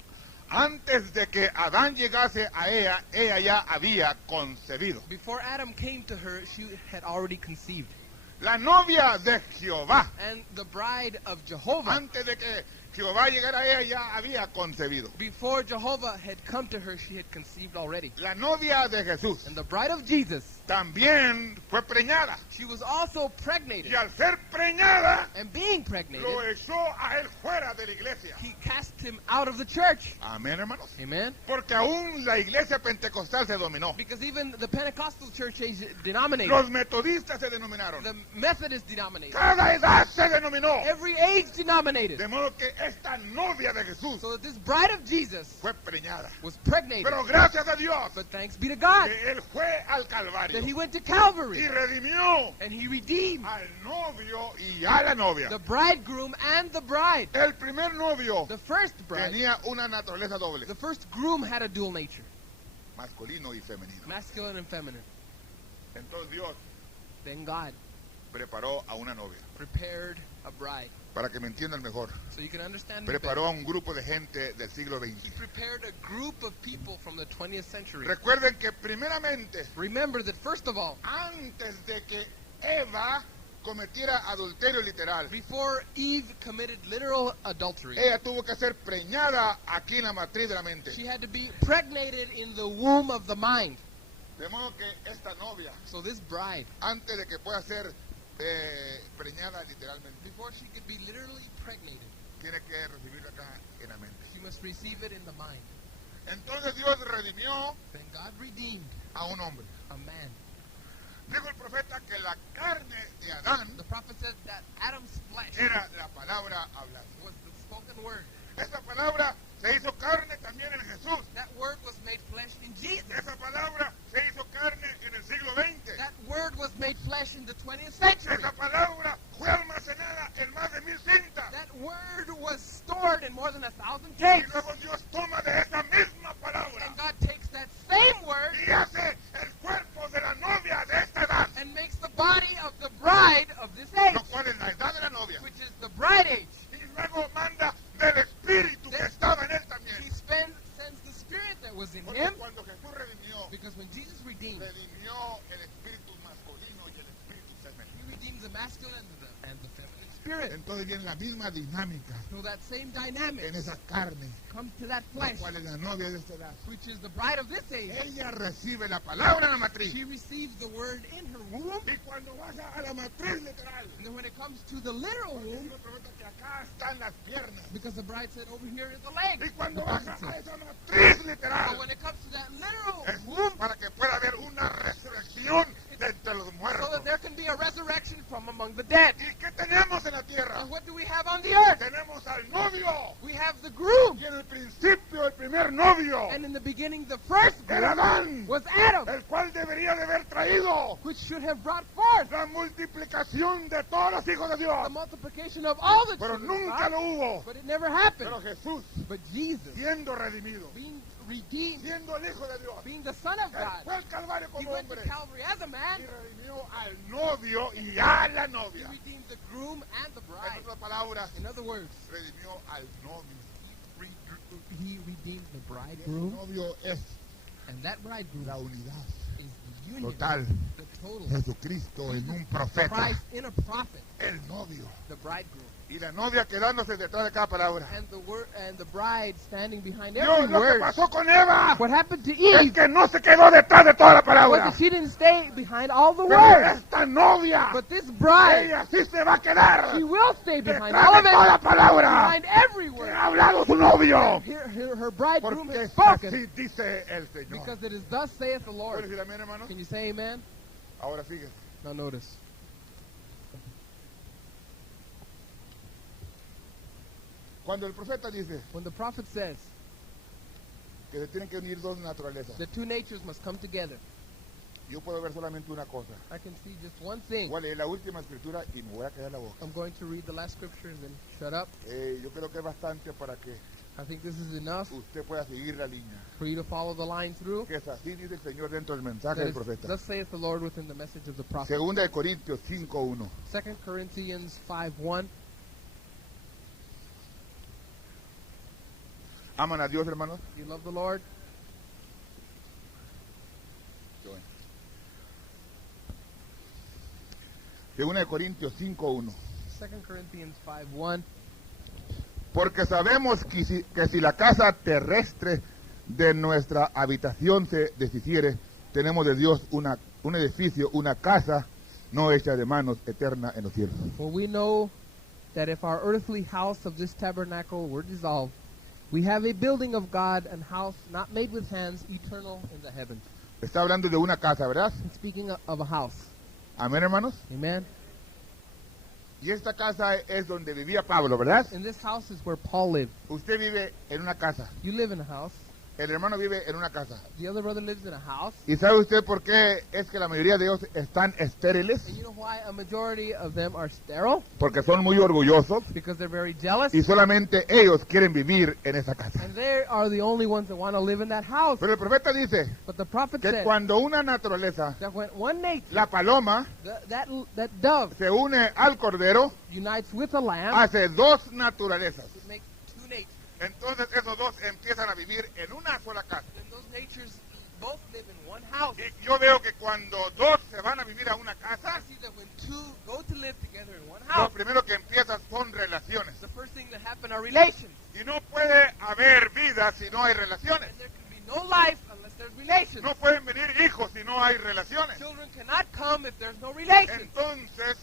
antes de que Adán llegase a ella ya había concebido. before Adam came to her, she had already conceived. La novia de Jehová, And the bride of Jehovah, antes de que Jehová llegara a ella ya había concebido. before Jehovah had come to her, she had conceived already. La novia de Jesús And the bride of Jesus, también fue preñada. she was also pregnated. Y al ser preñada, And being pregnated, lo echó a él fuera de la iglesia. he cast him out of the church. Amén, hermanos. Amen? Porque aún la iglesia pentecostal se dominó. Because even the Pentecostal church age denominated, Los metodistas se denominaron. the Methodist denominated, Cada edad se denominó. every age denominated. De modo que esta novia de Jesús So that this bride of Jesus fue preñada. was pregnated. Pero gracias a Dios But thanks be to God que él fue al Calvario that he went to y Calvary redimió and he redeemed al novio y a la novia. the bridegroom and the bride. El primer novio The first bride, tenía una naturaleza doble, the first groom had a dual nature, masculino y femenino. masculine and feminine. Entonces Dios Then God preparó a una novia. prepared a bride. Para que me entiendan mejor, So you can understand me better. preparó a un grupo de gente del siglo He XX. prepared a group of people from the 20th century. Recuerden que primeramente, Remember that first of all, antes de que Eva cometiera adulterio literal, before Eve committed literal adultery, ella tuvo que ser preñada aquí en la matriz de la mente. she had to be pregnated in the womb of the mind. De modo que esta novia, So this bride, antes de que pueda ser preñada literalmente, before she could be literally pregnated, tiene que recibirlo acá en la mente. she must receive it in the mind. Entonces Dios redimió Then God redeemed a un hombre. a man. Dijo el profeta que la carne de Adán The prophet said that Adam's flesh era la palabra hablada. was the spoken word. Esa palabra se hizo carne también en Jesús. That word was made flesh in Jesus. Esa palabra se hizo carne en el siglo XX. That word was made flesh in the 20th century. Esa palabra fue almacenada en más de 1000 cintas. That word was stored in more than 1,000 Y tapes. luego Dios toma de esa misma palabra And God takes that same word y hace el cuerpo de la novia de esta edad, and makes the body of the bride of this age, lo cual es la edad de la novia. which is the bride age. Y luego manda del espíritu que estaba en él también. He sends the spirit that was in Porque him, cuando Jesús redimió, because when Jesus redeemed, redimió el espíritu masculino y el espíritu femenino. he redeems the masculine and the feminine spirit. Entonces viene la misma dinámica So that same dynamic en esa carne, comes to that la flesh, cual es la novia de esta edad. which is the bride of this age. Ella recibe la palabra en la matriz. She receives the word in her womb, Y cuando vaya a la matriz literal, and then when it comes to the literal womb, Dios promete que acá están las piernas. because the bride said over here is the leg. Y cuando The baja prophet a said. esa matriz So literal, when it comes to that literal es womb, para que pueda haber una resurrección de entre los so muertos. that there can be a resurrection from among the dead. ¿Y qué tenemos en la tierra? And what do we have on the earth? Tenemos al novio. We have the groom. Y en el principio, el primer novio And in the beginning, the first era groom Adán, was Adam, el cual debería de haber traído which should have brought forth la multiplicación de todos los hijos de the Dios. multiplication of all the Pero children of nunca God. lo hubo. But it never happened. Pero Jesús, But Jesus, siendo redimido, being redeemed, siendo el Hijo de Dios, being the Son of él fue God, al Calvario he como went to hombre Calvary as a man. y redimió al novio y a la He novia. redeemed the groom and the En bride. otras palabras, In other words, redimió al novio. he he redeemed the El bridegroom, novio es and that bridegroom la unidad is the union, total. the total. Jesucristo en un profeta. Christ in a prophet, El novio. the bridegroom, Y la novia quedándose detrás de cada palabra. and the bride standing behind Dios, every lo que word. pasó con Eva What happened to es Eve que no se quedó detrás de toda la was palabra. that she didn't stay behind all the Pero words, esta novia, but this bride, ella sí se va a quedar she will stay behind detrás all de of it, toda palabra behind every que word. ha hablado su novio. Her bridegroom Porque has spoken, así dice el Señor. because it is thus saith the ¿Puedes Lord. decir amén, hermano? Can you say amen? Ahora sigue. Now notice. Cuando el profeta dice When the prophet says que se tienen que unir dos naturalezas, the two natures must come together, yo puedo ver solamente una cosa. I can see just one thing. Voy a leer la última escritura y me voy a quedar la boca. I'm going to read the last scripture and then shut up. Yo creo que es bastante para que I think this is enough usted pueda seguir la línea. for you to follow the line through. Que es así dice el Señor dentro del mensaje That del is, profeta. thus saith the Lord within the message of the prophet. Segunda de Corintios 5:1. 2 Corinthians 5:1. ¿Aman a Dios, hermanos? You love the Lord? Qué bueno. Segunda de Corintios 5:1. 2 Corinthians 5:1. Porque sabemos que si la casa terrestre de nuestra habitación se deshiciere, tenemos de Dios un edificio, una casa no hecha de manos, eterna en los cielos. For we know that if our earthly house of this tabernacle were dissolved, we have a building of God, an house not made with hands, eternal in the heavens. Está hablando de una casa, ¿verdad? And speaking of a house. Amén, hermanos. Amen. Y esta casa es donde vivía Pablo, ¿verdad? And this house is where Paul lived. Usted vive en una casa. You live in a house. El hermano vive en una casa. The other brother lives in a house. ¿Y sabe usted por qué es que la mayoría de ellos están estériles? And you know why a majority of them are sterile? Porque son muy orgullosos Because they're very jealous. y solamente ellos quieren vivir en esa casa. And they are the only ones that want to live in that house. Pero el profeta dice But the prophet que said cuando una naturaleza, that when one nature, la paloma, that dove, se une al cordero, unites with a lamb, hace dos naturalezas. it makes two natures. Entonces esos dos empiezan a vivir en una sola casa. Then those natures both live in one house. Y yo veo que cuando dos se van a vivir a una I casa, see that when two go to live together in one lo house, primero que empiezan son relaciones. the first thing that happen are relations. Y no puede haber vida si no hay relaciones. And there can be no life unless there's relations. No pueden venir hijos si no hay relaciones. Children cannot come if there's no relations. Entonces,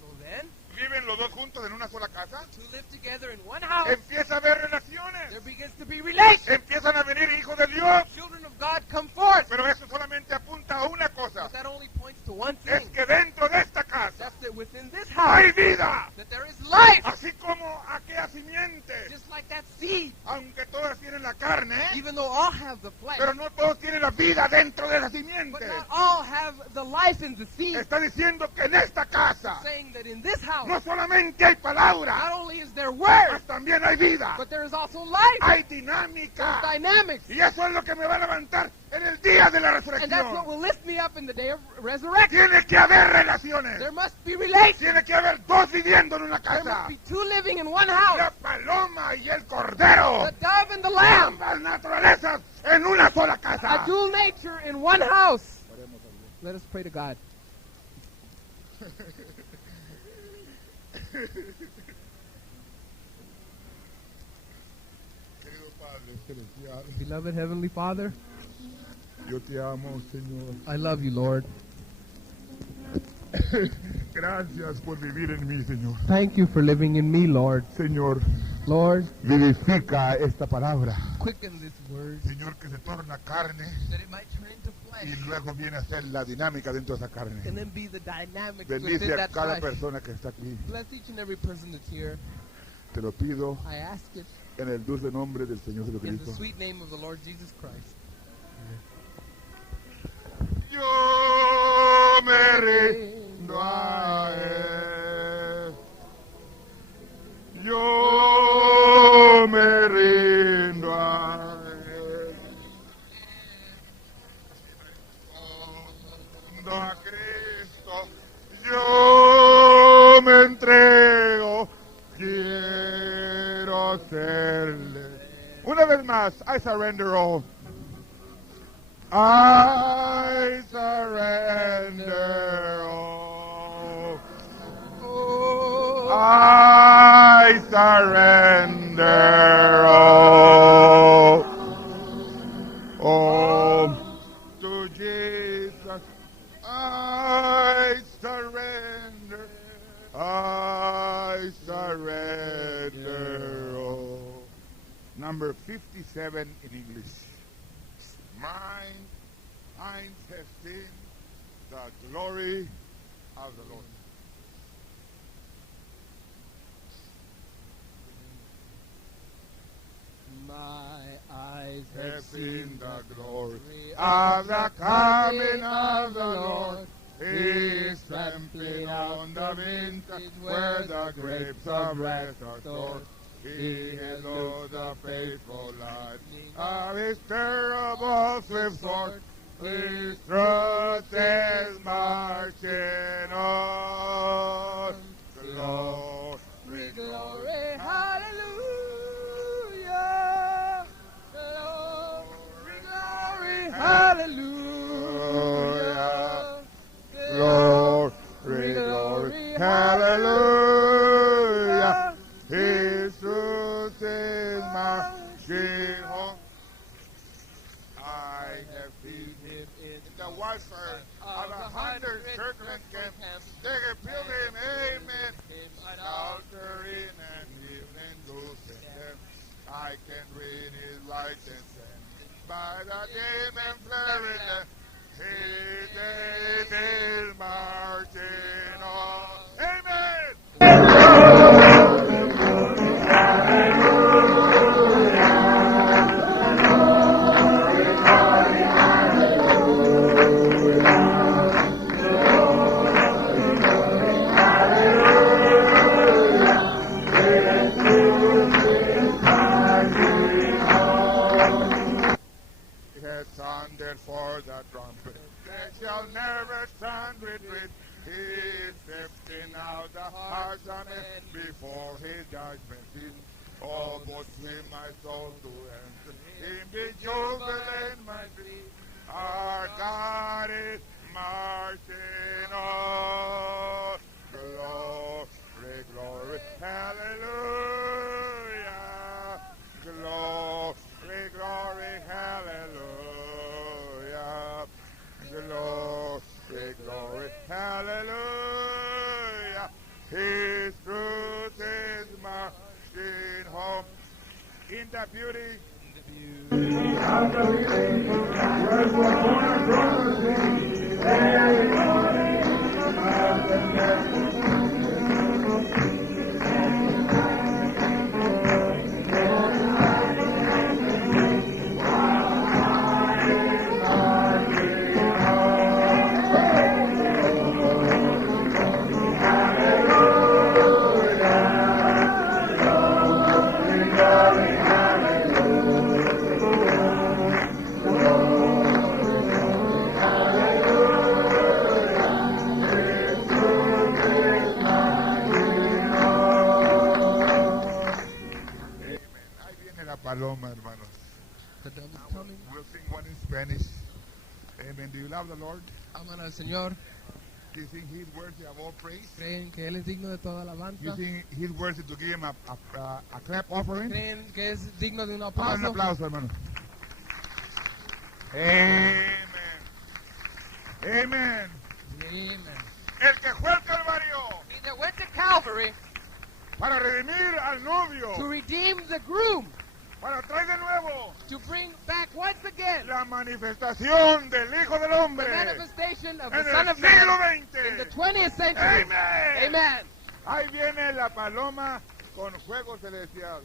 So then, viven los dos juntos en una sola casa. to live together in one house, Empieza a haber relaciones. there begins to be relations. Empiezan a venir hijos de Dios. Children of God come forth. Pero eso solamente apunta a una cosa. But that only points to one Es thing. que dentro de esta casa That's that within this hay house, vida. that there is life. Así como aquella simiente. Just like that seed. Aunque todas tienen la carne, Even though all have the flesh, pero no todos tienen la vida dentro de la but simiente. not all have the life in the seed. Está diciendo que en esta casa Saying that in this house, no solamente hay palabra, not only is there word, mas también hay vida. but there is also life, Hay dinámica. dynamics. Y eso es lo que me va a levantar en el día de la And that's what resurrección. will lift me up in the day of resurrection. Tiene que haber relaciones. There must be relations. Tiene que haber dos viviendo en una There must casa. be two living in one house. La paloma y el cordero. The dove and the lamb. Ambas naturalezas en una sola A casa. dual nature in one house. Let us pray to God. Querido Padre Celestial, Beloved Heavenly Father, yo te amo, Señor. I love you, Lord. Gracias por vivir en mí, Señor. Thank you for living in me, Lord. Señor, Lord, vivifica esta palabra. quicken this word Señor, que se torna carne that it might turn into y flesh luego viene a ser la dinámica dentro de esa carne. and then be the dynamics Bendice within a that cada flesh. persona que está aquí. Bless each and every person that's here. Te lo pido I ask it en el dulce nombre del Señor in the Jesucristo. sweet name of the Lord Jesus Christ. Yo me rindo a Él. Yo me rindo a Él. Rindo a Cristo. Yo me entrego. Quiero serle Una vez más, I surrender all. I surrender all. I surrender all. Oh, to Jesus I surrender. I surrender all. Number 57 in English. Mine eyes have seen the glory of the Lord. My eyes Have seen the glory of the coming of the Lord. He is trampling on the vintage where the grapes of wrath are stored. He has lost the faithful life of his terrible swift sword. His truth is marching on. Glory, glory, hallelujah. Glory, glory, hallelujah. Glory, glory, hallelujah. His truth is marching on. I have seen him in the warfare of 100 circling camps. They have killed him, amen. An altar in an evening goes to them. I can read his light and send by the game and flaring. His name is marching on. Amen. For the trumpet, they shall never stand retreat. He is sifting out the hearts of men before his judgment seat. Oh, but swim my soul to enter, him be jubilant my feet. Our God is marching on. Glory, glory, hallelujah. Glory, glory, hallelujah. Glory, glory, hallelujah. His truth is marching home in the beauty. Of the beginning, where the corner brothers sing, Paloma, hermanos. The devil's coming. We'll sing one in Spanish. Amen. Do you love the Lord? Aman al Señor. Do you think He's worthy of all praise? ¿Creen que Él es digno de toda Do you alabanza? think He's worthy to give Him a clap offering? ¿Creen que es digno de un Un aplauso? aplauso, hermano. Amen. Amen. Amen. El que fue al Calvario He that went to Calvary para redimir al to novio, redeem the groom, para traer de nuevo to bring back once again la manifestación del Hijo del the Hombre manifestation of the en Son el of Man siglo in the XX. 20th century. Amen. Amen. Ahí viene la paloma con fuego celestial.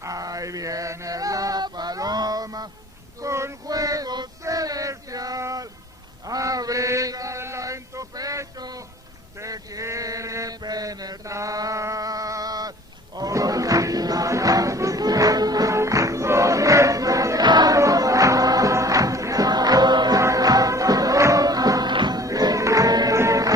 Ahí viene la paloma con fuego celestial. Abrígala en tu pecho, te quiere penetrar. Olvídala tu tierra, con este diálogo. Y ahora la paloma te quiere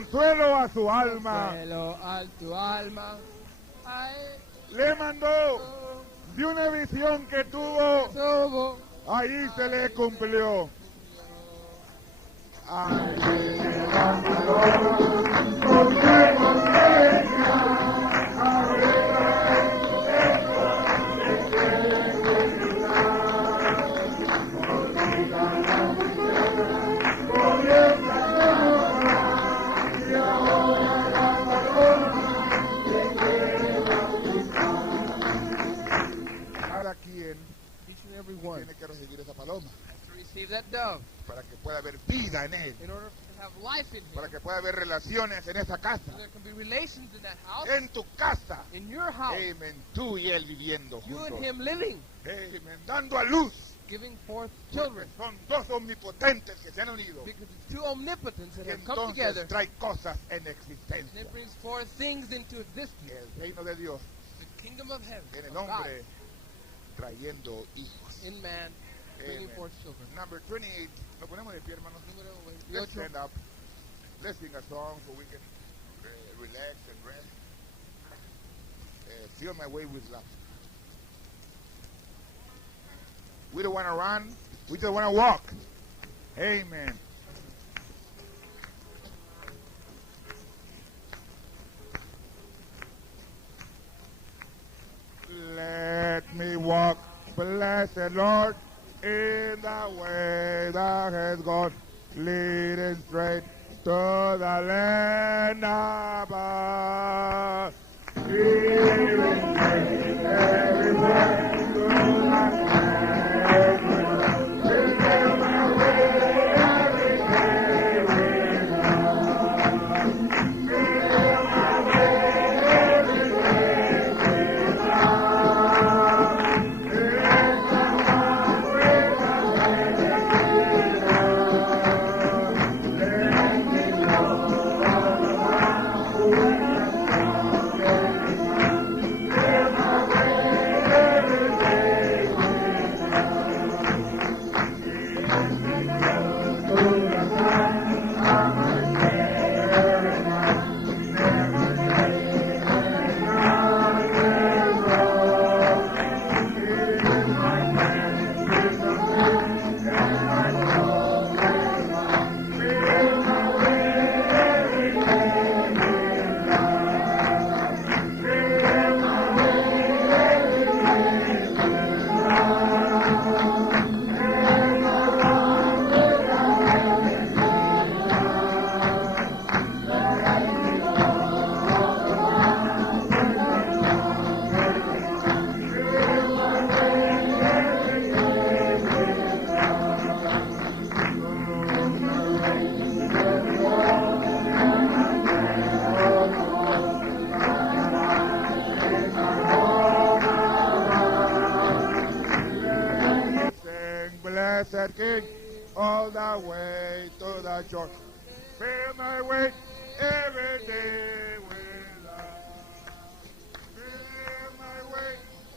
consuelo a su alma. Consuelo a tu alma. Ay, Le mandó de una visión que tuvo. tuvo. Ahí se le cumplió. Cada quien Each and every one tiene que recibir esa paloma has to receive that dove para que pueda haber vida en él, in order to have life in him. para que pueda haber relaciones en esa casa, So there can be relations in that house, en tu casa. in your house, Amen. Tú y él viviendo you and juntos. him living, Amen. Dando a luz. giving forth Porque children. son dos omnipotentes que se han unido. Because it's two omnipotents that Y have come together, entonces trae cosas en and existencia. it brings forth things into existence. El reino de Dios The kingdom of heaven, en el of God, hombre trayendo hijos. in man, bringing Amen. forth children. Number 28. Nos ponemos de pie, hermanos. Número Let's 28. stand up. Let's sing a song so we can relax and rest. Feel my way with love. We don't want to run. We just want to walk. Amen. Let me walk, blessed Lord, in the way that has gone, leading straight to the land above. Leading straight everywhere to the land blessed King, all the way to the shore. Fill my way every day with love. Fill my way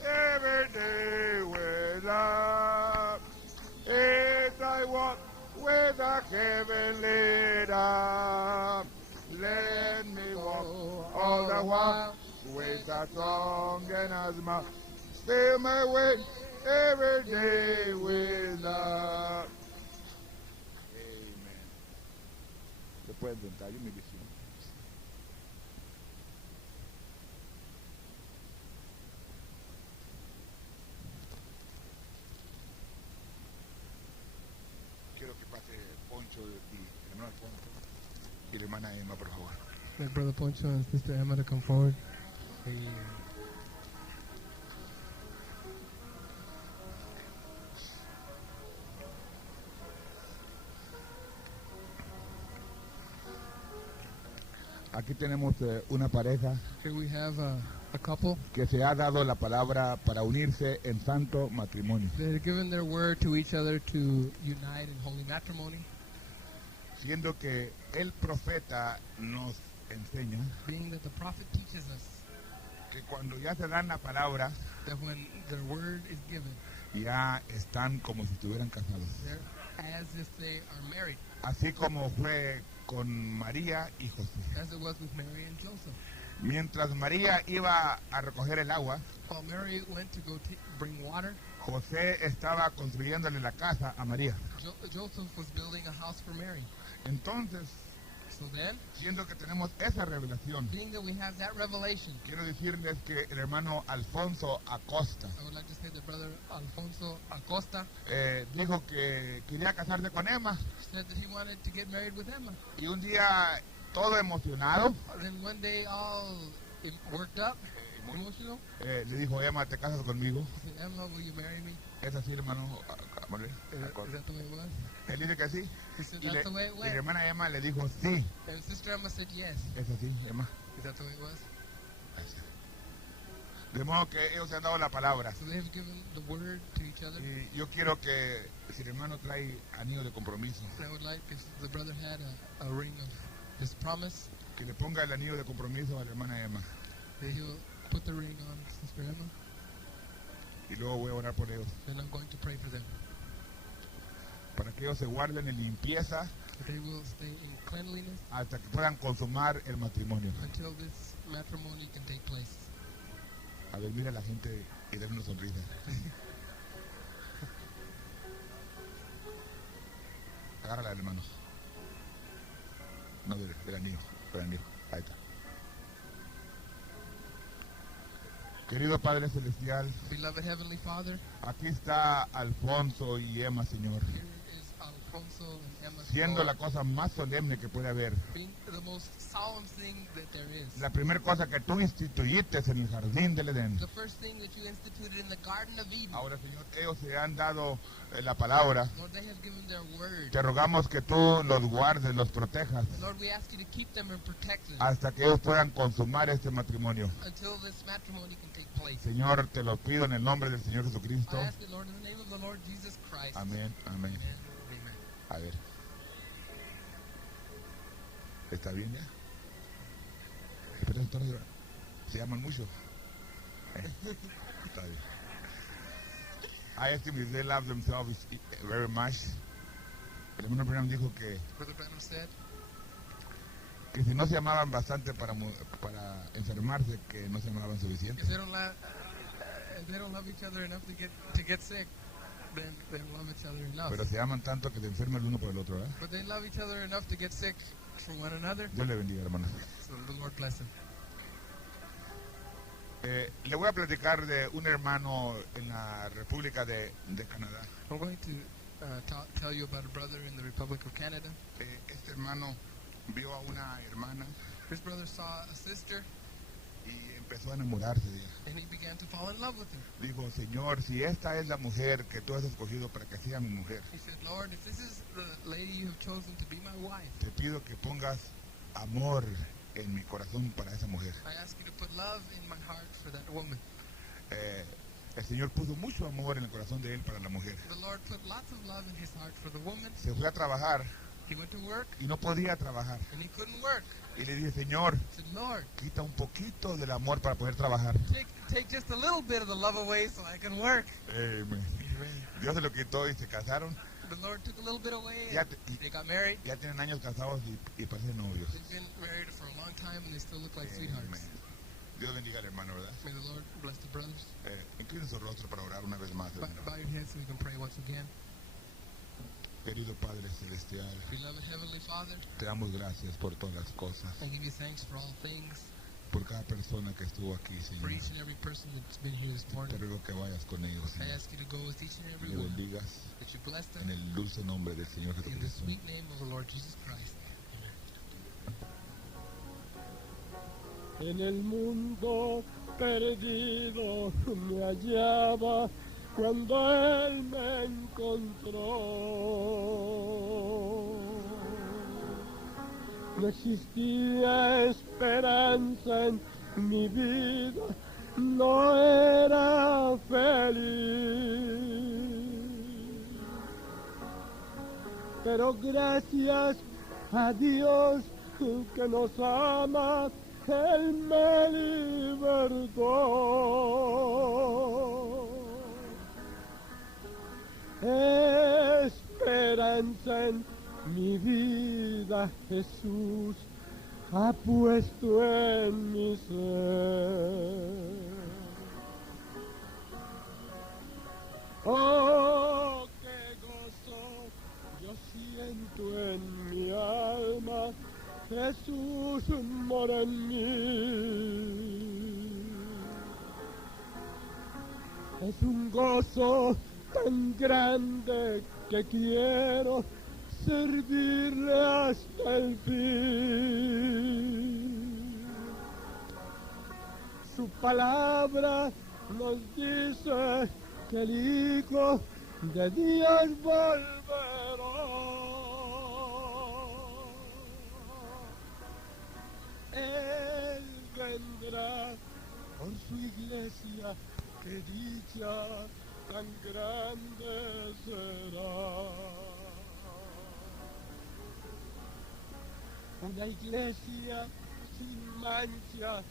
every day with love. As I walk with a heavenly love, let me walk all the while with a song and a smile. Fill my way every day with love. Amen. Se puede sentar, yo mi visión. Quiero que pase Poncho y el hermano Alfonso y la hermana Emma, por favor. My brother Poncho and Sister Emma to come forward. Aquí tenemos una pareja Here we have a couple que se ha dado la palabra para unirse en santo matrimonio. that have given their word to each other to unite in holy matrimony, Siendo que el profeta nos enseña being that the prophet teaches us que cuando ya se dan la palabra, that when their word is given, ya están como si estuvieran casados. they're as if they are married. Así como fue con María y José. as it was with Mary and Joseph. Mientras María iba a recoger el agua, While Mary went to go bring water, José estaba construyéndole la casa a María. Joseph was building a house for Mary. Entonces, So then, siendo que tenemos esa revelación, being that we have that revelation, quiero decirles que el hermano Alfonso Acosta I would like to say that Brother Alfonso Acosta dijo que quería casarse con Emma. said that he wanted to get married with Emma. Y un día, todo emocionado, Then one day, all worked up, emotional, le dijo, Emma, ¿te casas conmigo? he said, Emma, will you marry me? ¿Es así, hermano? Manuel? Is that the way it was? Él dice que sí. He said, Y, that's the way it y la went. hermana Emma le dijo, sí, And Sister Emma said, yes. es así, Emma. Is that the way it was? De modo que ellos se han dado la palabra. So they have given the word to each other. Y yo quiero que, si el hermano trae anillo de compromiso, And I would like, if the brother had a ring of his promise, que le ponga el anillo de compromiso a la hermana Emma. that he'll put the ring on Sister Emma. Y luego voy a orar por ellos, Then I'm going to pray for them. para que ellos se guarden en limpieza That they will stay in cleanliness hasta que puedan consumar el matrimonio. until this matrimony can take place. A ver, mira a la gente y darle una sonrisa. Agárrala, hermano. No, del anillo, del anillo. Ahí está. Querido Padre Celestial, Beloved Heavenly Father, aquí está Alfonso y Emma, Señor, here is Alfonso and Emma, siendo la cosa más solemne que puede haber. being the most solemn thing that there is. La primera cosa que tú instituiste en el jardín del Edén. The first thing that you instituted in the Garden of Eden. Ahora, Señor, ellos se han dado la palabra. Lord, they have given their word. Te rogamos que tú los guardes, los protejas, Lord, we ask you to keep them and protect them hasta que ellos puedan consumar este matrimonio. until this matrimony can take place. Señor, te lo pido en el nombre del Señor Jesucristo. I ask it, Lord, in the name of the Lord Jesus Christ. Amén, amén. Amen. Amen. A ver. ¿Está bien ya? Pero entonces se llaman mucho. Está bien. I asked him if they love themselves very much. El hermano Branham dijo Brother Branham said que si no se amaban bastante para enfermarse, que no se amaban suficiente. if they don't love each other enough to get sick, then they don't love each other enough. Pero se aman tanto que se enferman el uno por el otro, ¿verdad? But they love each other enough to get sick from one another. Dios le bendiga, hermano. So the Lord bless them. Le voy a platicar de un hermano en la República de Canadá. I'm going to tell you about a brother in the Republic of Canada. Este hermano vio a una hermana This brother saw a sister y empezó a enamorarse de ella. and he began to fall in love with her. Dijo, Señor, si esta es la mujer que tú has escogido para que sea mi mujer, He said, Lord, if this is the lady you have chosen to be my wife, te pido que pongas amor en mi corazón para esa mujer. I ask you to put love in my heart for that woman. El Señor puso mucho amor en el corazón de él para la mujer. The Lord put lots of love in his heart for the woman. Se fue a trabajar He went to work y no podía trabajar. and he couldn't work. Y le dije, Señor, He said, Lord, quita un poquito del amor para poder trabajar. take just a little bit of the love away so I can work. Amen. Dios se lo quitó y se casaron. The Lord took a little bit away Ya, and they got married. ya tienen años casados y parecen novios. They've been married for a long time and they still look like Amen. sweethearts. Dios bendiga al hermano, ¿verdad? May the Lord bless the brothers. Inclinen su rostro para orar una vez más. hermano. Bow your heads so we can pray once again. Querido Padre Celestial, Beloved Heavenly Father, te damos gracias por todas las cosas, I give you thanks for all things, por cada persona que estuvo aquí, for Señor. each and every person that's been here this Te morning. ruego que vayas con ellos, I Señor. ask you to go with each and Y every le one, bendigas that you bless them en el dulce nombre del Señor in the Jesucristo. sweet name of the Lord Jesus Christ. En el mundo perdido me hallaba cuando Él me encontró. No existía esperanza en mi vida, no era feliz. Pero gracias a Dios que nos ama, Él me libertó. Esperanza en mi vida Jesús ha puesto en mi ser. Oh, qué gozo yo siento en mi alma, Jesús mora en mí. Es un gozo tan grande que quiero servirle hasta el fin. Su palabra nos dice que el Hijo de Dios volverá. Él vendrá por su iglesia, que dicha tan grande será. Una iglesia sin mancha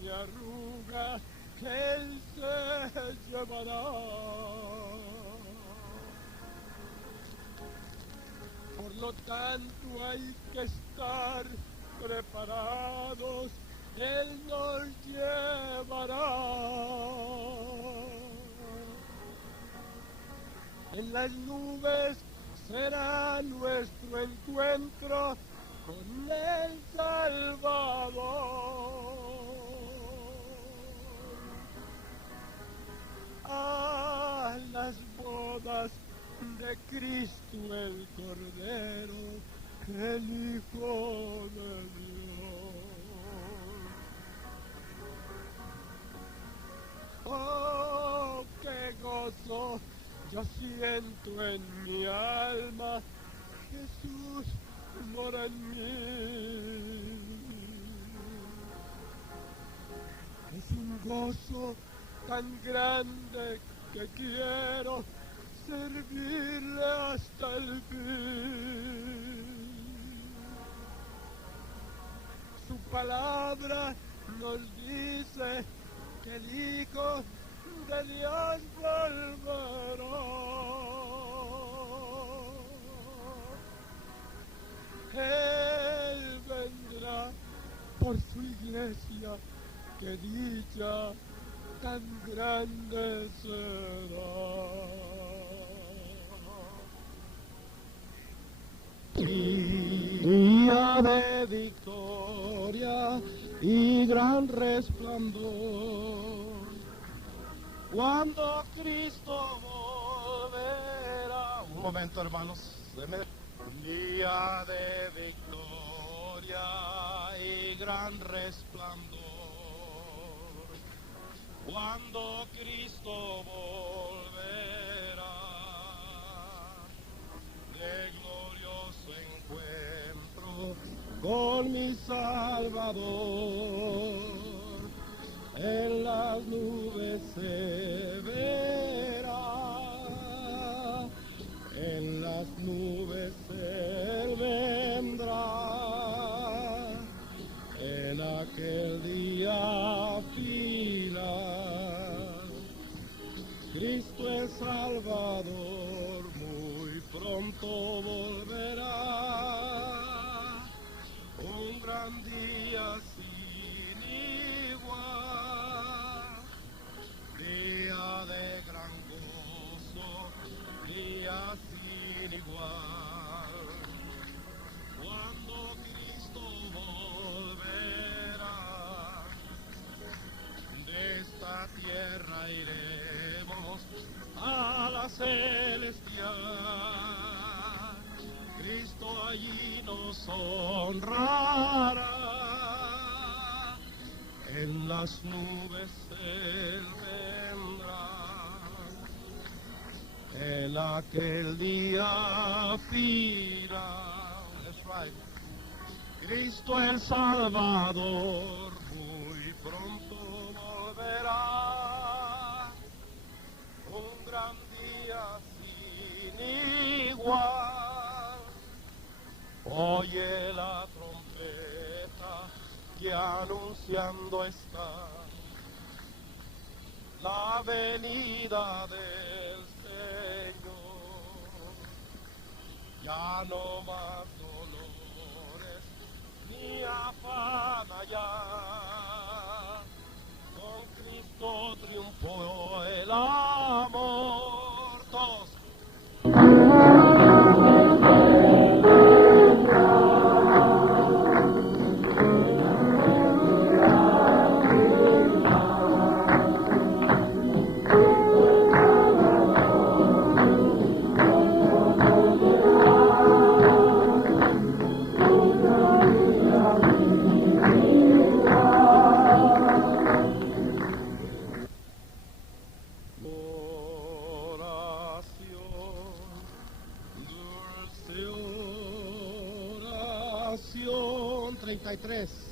ni arruga que Él se llevará. Por lo tanto hay que estar preparados, Él nos llevará. En las nubes será nuestro encuentro con el Salvador. A las bodas de Cristo el Cordero, el Hijo de Dios. Oh, qué gozo yo siento en mi alma, Jesús mora en mí. Es un gozo tan grande que quiero servirle hasta el fin. Su palabra nos dice que el Hijo de Dios volverá. Él vendrá por su iglesia, que dicha tan grande será. Día de victoria y gran resplandor, cuando Cristo volverá. Un momento, hermanos. Día de victoria y gran resplandor, cuando Cristo volverá, de glorioso encuentro con mi Salvador, en las nubes se verá, en las nubes Él vendrá, en aquel día final. Cristo el Salvador muy pronto volverá, un gran día sin igual, día de gran gozo, día sin igual, cuando Cristo volverá, de esta tierra iremos a la celestial, Cristo allí nos honrará, en las nubes Él vendrá, en aquel día final. That's right. Cristo el Salvador muy pronto volverá, un gran día sin igual. Oye la trompeta que anunciando está la venida del Señor. Ya no más dolores ni afán allá. Con Cristo triunfó el amor. Todos. Oración 33.